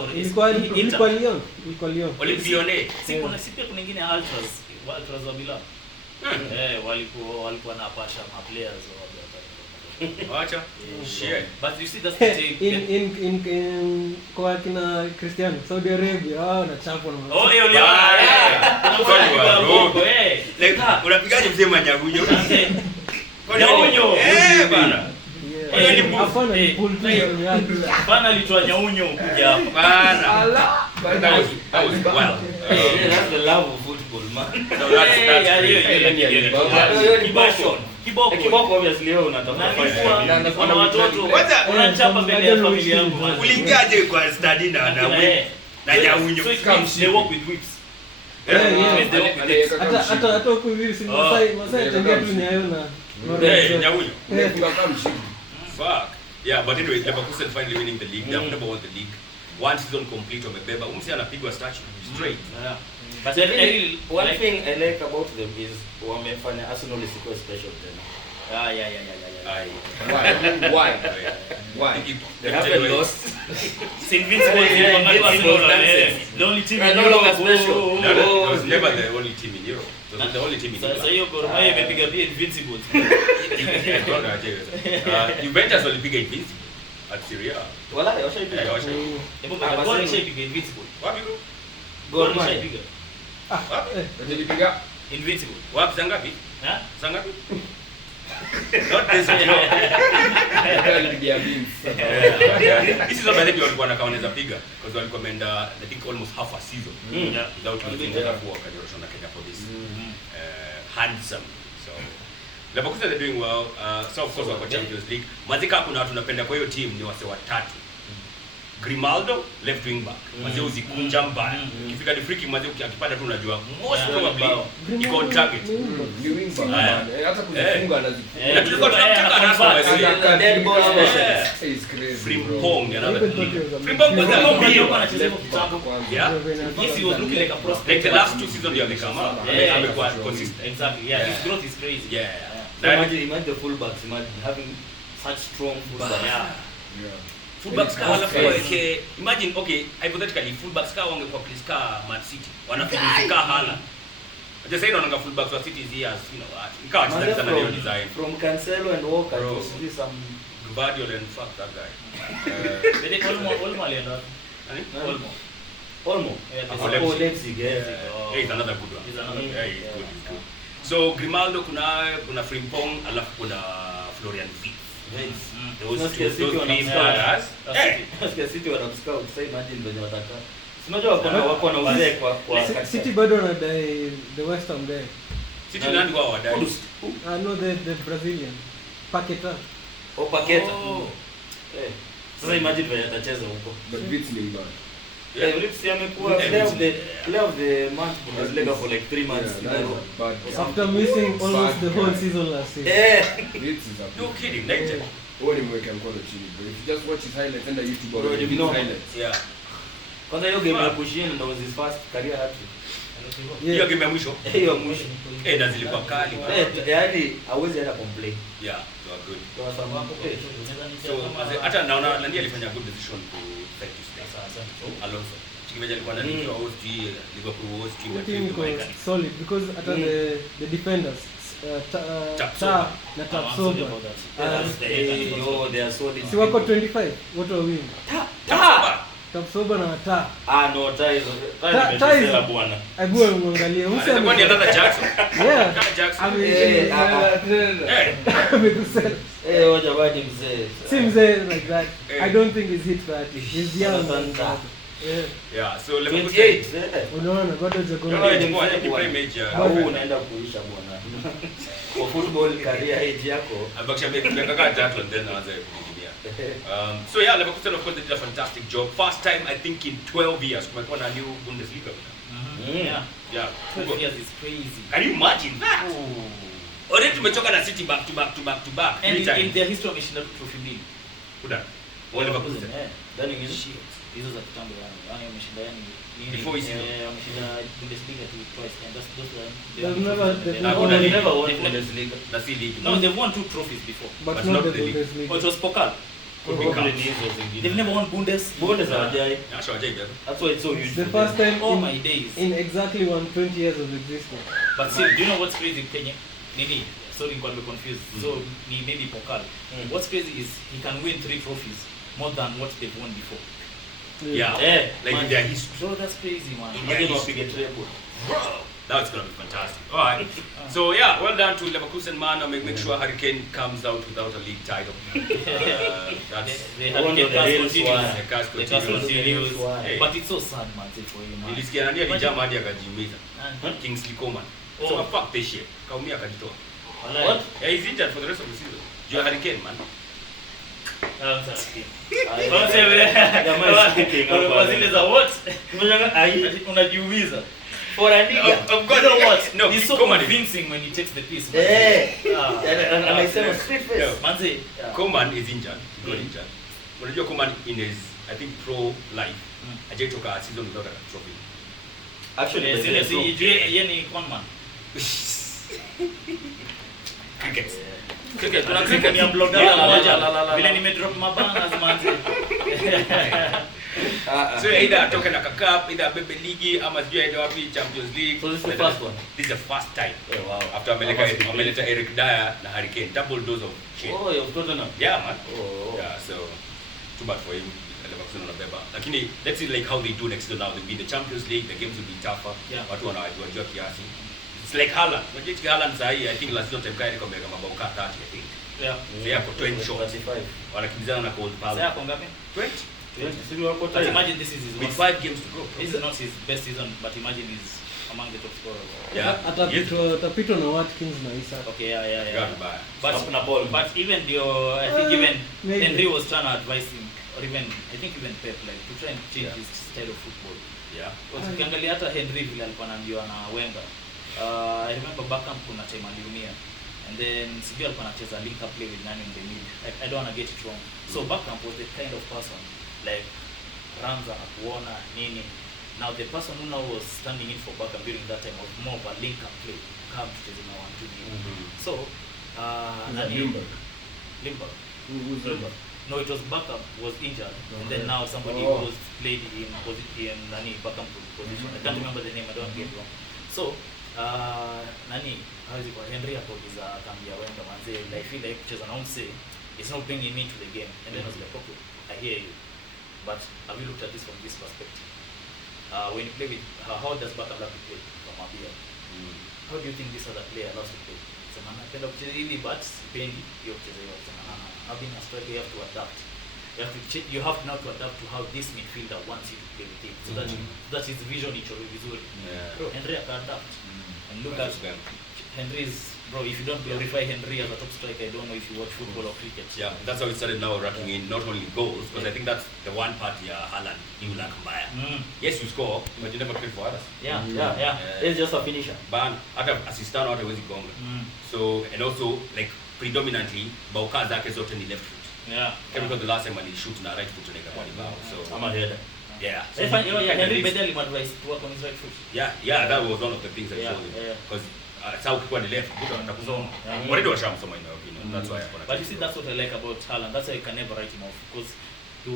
Ilikuwa Lyon. Si pia kuna nyingine ultras wa Milan. Walikuwa na pasha ma players Acha. Shit. But you see that's the thing. In kwa kina Cristiano Saudi Arabia na chapo na. Oh, hiyo leo. Like unapigaje mzee Manyagunyo? Nyaunyo. Bana. Hapana ni pull player. Bana alitoa Nyaunyo kuja hapa. Bana. That was wild. That's the love of football, man. No, that's Kiboko obviously wewe unatafuta na kuna watoto unachapa mbele ya familia yangu. Ulingaje kwa study na Nyaunyo? They work with whips. Hata huko hivi si Masai tengea tu nyayo na Nyaunyo. Unafunga kama mshindi. Fuck. Yeah, but anyway, Leverkusen finally winning the league. They've never won the league. one season complete wamebeba. Umsi anapigwa statue straight. Yeah. But one thing I like about them is wamefanya Arsenal is so special then. Yeah. Why? They haven't lost. It's invincible. The only team in no Europe. longer special. No, it was never the only team in Europe. It was the only team in Europe. So you Gor Mahia imepiga pia invincible. Juventus walipiga invincible at Serie A. Wala washapiga. Gor ishapiga invincible. Wapi bro? Gor ishapiga. Walipiga Invincible. Wapi sangapi? Ha? Sangapi? Not this one. walipiga Beans. This is what I think walikuwa wanaweza piga because walikuwa wameenda I think almost half a season without losing the work na Kenya for this handsome. So Leverkusen they're doing well. So of course wako Champions League. Mazika kuna watu napenda kwa hiyo team ni wase watatu. Grimaldo left wing back. Mazee uzikunja mbaya. Ukifika ni free kick mazee akipanda tu unajua most probably iko on target. Ni wing back. Hata kufunga anazifunga. Na tulikuwa tunataka anasema dead ball specialist. Is crazy. Frimpong another Frimpong was Frimpong anacheza kitambo. yeah. He was looking like a prospect. Like the last 2 seasons they have come up. Amekuwa consistent. Exactly. Yeah. His growth is crazy. Yeah. So imagine the fullbacks, having such strong fullbacks. Yeah. Fullbacks ka wanakuwa imagine okay hypothetically fullbacks ka wangekuwa please ka Man City wanafikia hala just say wanaanga fullbacks wa City years you know what ikawa it's sana leo design from Cancelo and Walker to see some Guardiola and fuck that guy They Olmo alienda Olmo for Leipzig he's another good one He's another he's good so Grimaldo kuna Frimpong alafu kuna Florian Wirtz. Those three stars. City wana scout. Sasa imagine venye wataka. Unajua wako na uzee kwa City bado wanadai the West Ham there. City nani wao wadai? No the Brazilian. Paqueta. Paqueta. Sasa imagine venye atacheza huko. But Beats ni mbaya. Wirtz amekuwa player of the month Bundesliga for like 3 months in a row. After missing almost the whole season last season. Beats is up. No kidding, like Wewe nimeweka mkono chini bro. If you just watch his highlights and YouTube Bro, you know highlights. yeah. Kwanza hiyo game ya Kushin ndo was his first career hat-trick. Hiyo game ya mwisho. Hiyo mwisho. Na zilikuwa kali. Yaani hawezi hata complain. Yeah, they were good. Kwa sababu So hata naona nani alifanya good decision to take this place. Alonso. Chikimeja alikuwa ndani kwa host Liverpool host team solid because hata the defenders na Tapsoba they are solid. si wako 25 wote wawili Tapsoba na Ta. No, Ta is bwana. Hebu muangalie Alikuwa ni another Jackson. Yeah. Jackson. Amedusel. Wacha badi mzee. Si mzee like that. I don't think he's hit 30. He's young. Yeah, so level 28. Unaona bado unaenda kuisha bwana. Kwa football career age yako. Abakisha miaka tatu and then anaanza kuingia. So yeah, Leverkusen of course they did a fantastic job. First time I think in 12 years kumekuwa na new Bundesliga. Yeah. 12 years is crazy. Can you imagine that? Already tumechoka na City back to back. And in their history wameshinda trophy mbili. Kuda. Leverkusen. Then you shit. Hizo za kitambo yani wameshinda yani before we see wameshinda Bundesliga twice and that's they've never won Bundesliga. That's league. No, they've won 2 trophies before. but not the Bundesliga. It was Pokal. They've never won Bundes hawajai. Actually hawajai. That's why it's so huge. The first time all my days. In exactly 120 years of existence. But still, do you know what's crazy Kenya? Nini? Sorry, I'm confused. So maybe Pokal. What's crazy is he can win 3 trophies more than what they've won before. Yeah. Like in their history. Bro, that's crazy, man. Imagine what we get triple. Bro, that's gonna be fantastic. All right. So yeah, well done to Leverkusen, man. I'll make sure Hurricane comes out without a league title. That's the cast continues. Hey. But it's so sad, man, for him, man. Nilisikia nani alijama hadi akajiumiza. Kingsley Coman. So fuck this shit. Kaumia akajitoa. What? Yeah, he's injured for the rest of the season. You're Hurricane, man. Wazile za what? Unajiumiza. For a nigga. You know what? No, he's so convincing when he takes the piece. And I say straight face. Manze. Coman is injured. He got injured. unajua Koeman in his I think pro life hajatoka a season without a trophy. Actually yeye ni conman. Cricket kuna cricket ni blogger moja vile nimedrop mabana manzi. So either atoke na cup, either bebe ligi ama sijui aende wapi Champions League. So this is the first one. This is the first time. Oh, wow. After ameleta Eric Dyer na Harry Kane, double dose of shit. Oh, you've gotten up. Yeah, man. Oh. Yeah, so too bad for him. Leverkusen wanabeba. Lakini let's see like how they do next season now. They'll be in the Champions League, the games will be tougher. Yeah. Watu wanawajua kiasi. It's like Haaland. Unajua Haaland sahi I think last season time kwa mega mabao 30 I think. Yeah. They are for 20 shots. 25. Wanakimbizana na Cold Palace. Sasa ngapi? 20. But imagine this is his With worst. 5 games to go. This is not his best season, but imagine he's among the top scorers. Yeah. atapitwa na Watkins na Isak. Okay, yeah. Yeah, bad. But even I think even maybe. Henry was trying to advise him, or even I think even Pep, like to try and change his style of football. Yeah. Because ukiangalia hata Henry vile alikuwa anaambiwa na Wenger. I remember Beckham kuna time aliumia. And then sijui alikuwa anacheza link up play with nani in the mid. I don't want to get it wrong. So Beckham was the kind of person like runs and kuona nini. Now the person who now was standing in for Beckham during that time was more of a link up play. Come to the now 1-2. So Limburg. Who's Limburg? No, it was Beckham was injured, and then now somebody was played in Beckham position. I can't remember the name. I don't want to get wrong. So how is it called? Henry akauliza akamwambia Wenger manze, I feel like kucheza na umse it's not bringing me to the game. And then I was like, okay, I hear you, but have you looked at this from this perspective? When you play with how does Beckham love to play from Abia? How do you think this other player loves to play? So man, napenda kucheza hivi but sipendi hiyo kucheza hiyo. Now being a striker, you have to adapt. You have now to adapt to how this midfielder wants you to play with him. So that his vision ichore vizuri. Bro, Henry adapt. And look at Henry's, bro, if you don't glorify Henry as a top striker, I don't know if you watch football or cricket. Yeah, that's how it started now racking in not only goals, because I think that's the one part Haaland, you lack mbaya. Yes, you score, but you never play for others. Yeah. It's just a finisher. Ban, hata assistant hata hawezi gonga. So, and also, like, predominantly, Bauka zake zote ni left foot. Yeah. Because the last time when he shoot na right foot na kwa bao. So, I'm a header. yeah. So Henry Bedell advised to work on his right foot. Yeah, that was one of the things I showed him. Because saa ukikuwa ni left, mtu atakusoma. Already washamsoma in my opinion. That's why I connect. But you see, that's what I like about Haaland. That's why you can never write him off. Because it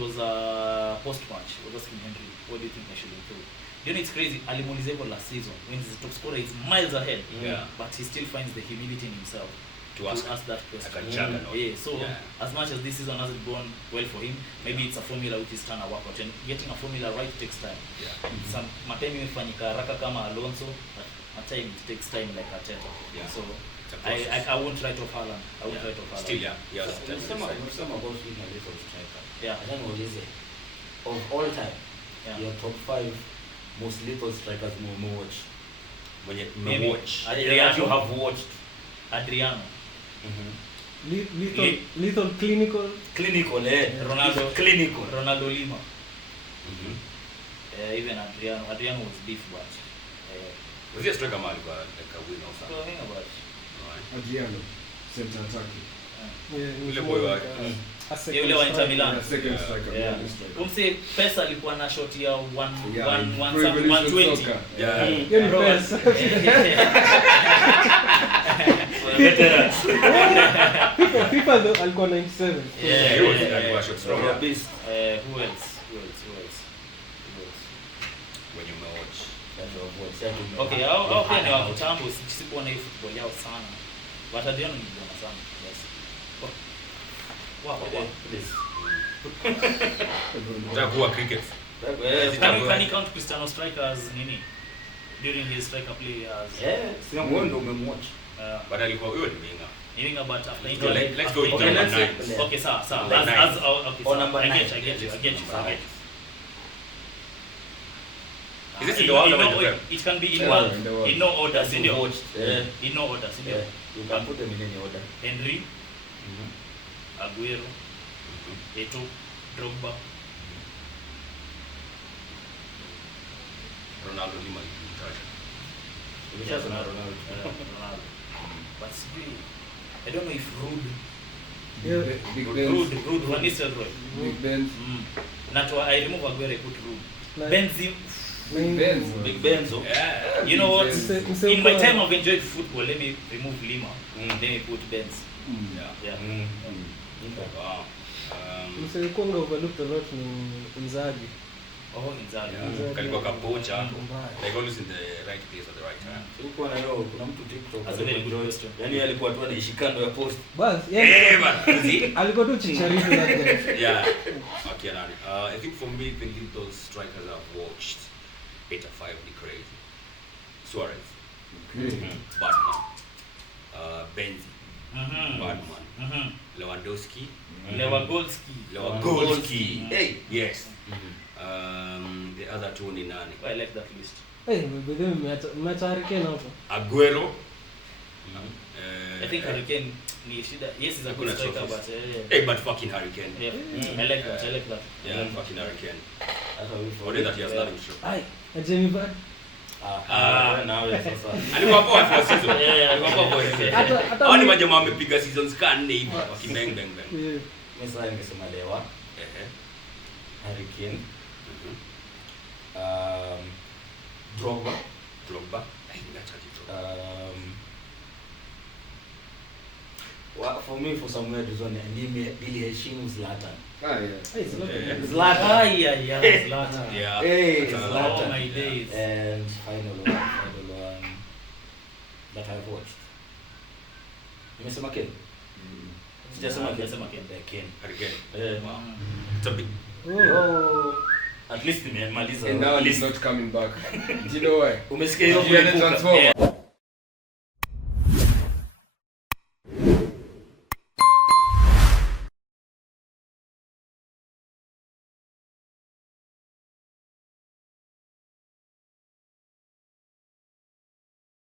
was a post-match. I was asking Henry, what do you think I should improve? You know, it's crazy. Alimulize last season, when he's the top scorer, he's miles ahead. Yeah. But he still finds the humility in himself to ask that question. So as much as this season hasn't gone well for him, maybe it's a formula which is trying to work out. And getting a formula right takes time. Yeah. Some matime imefanyika haraka kama Alonso, but at times it takes time like Arteta. Yeah. So I won't write off Haaland. Still, yeah. Unasema about being a little striker. Yeah. I don't know what is it. Of all time, your top 5 most lethal strikers more watch. Maybe watch. You have watched. Adriano. Lethal clinical. Ronaldo. Clinical. Ronaldo Lima. Even Adriano was beef, but was he a striker man like a win or something? so think about it. Adriano, center attacking. Yeah, Yule wa Inter Milan. Second striker. Umse pesa alikuwa na shot ya 120. Yeah. Hiyo ni pesa. FIFA though alikuwa 97. Yeah, he was shot strong. From a beast. Who else? When you watch. Okay, au pia ni wa kitambo, sikuona hii football yao sana. But Adriano ni bwana sana. Yes. Wow. Please. Utakuwa cricket. Can you count Cristiano strikers nini? During his striker play as sina muondo umemwatch. But alikuwa huyo ni winga. But after Let's go into number 9. Okay, sir. Or number 9. I get you. Is this in the world or it can be in no order, senior. In no order, senior. You can put them in any order. Henry, Aguero, Eto'o, Drogba, Ronaldo Lima. Ronaldo. But I don't know if Rude Big Benz. Rude Van Nistelrooy. Big Benz. I remove Aguero, I put Rude. Like- Benzema. Big Benzo. Yeah. You know what? Mse- In my time I've enjoyed football, let me remove Lima. Let me put Benz. Yeah. Wow. msekuanga overlooked a lot ni Inzaghi. Oh, Inzaghi. Yeah. Kalikuwa kapocha hapo. Mbaya. Like always in the right place at the right time. Ulikuwa na hiyo kuna mtu TikTok. That's a very good question. Yaani alikuwa tu anaishi kando ya post. Bas, But see? alikuwa tu chicharifu that guy. Yeah. Okay, Nani. I think for me, the those strikers I've watched, 8 or 5 be crazy. Suarez. Batman. Benzi. Batman. Lewandowski. Lewandowski. Hey. Yes. The other two ni nani? I like that list. Mmeacha Harry Kane hapo. Aguero. I think Harry Kane ni shida. Yes, he's a good striker, but hey, but fucking Harry Kane. yeah. I like that. Yeah, fucking Harry Kane. Hata wewe Only that he has nothing to show. Ai, na Jamie Vardy. Now sasa. Alikuwa poa for season. Alikuwa poa for season. Hata Hao ni majamaa wamepiga seasons kan nne hivi wakibang bang bang. Yeah. Mimi sasa ningesema Lewa, Harry Kane, Drogba. I think that's how For me, for some weird reason, niliheshimu Zlatan. Hey, it's not Yeah. Zlatan. Zlatan. Yeah. Hey, That's another Zlatan. Oh my days. And final one that I've watched. Nimesema Kane. Sijasema Kane. Kane. Harry Kane. Yeah. Wow. It's a big. Oh. At least nimemaliza. And now he's not coming back. Do you know why? Umesikia hiyo He had a kuibuka? transformer. Yeah.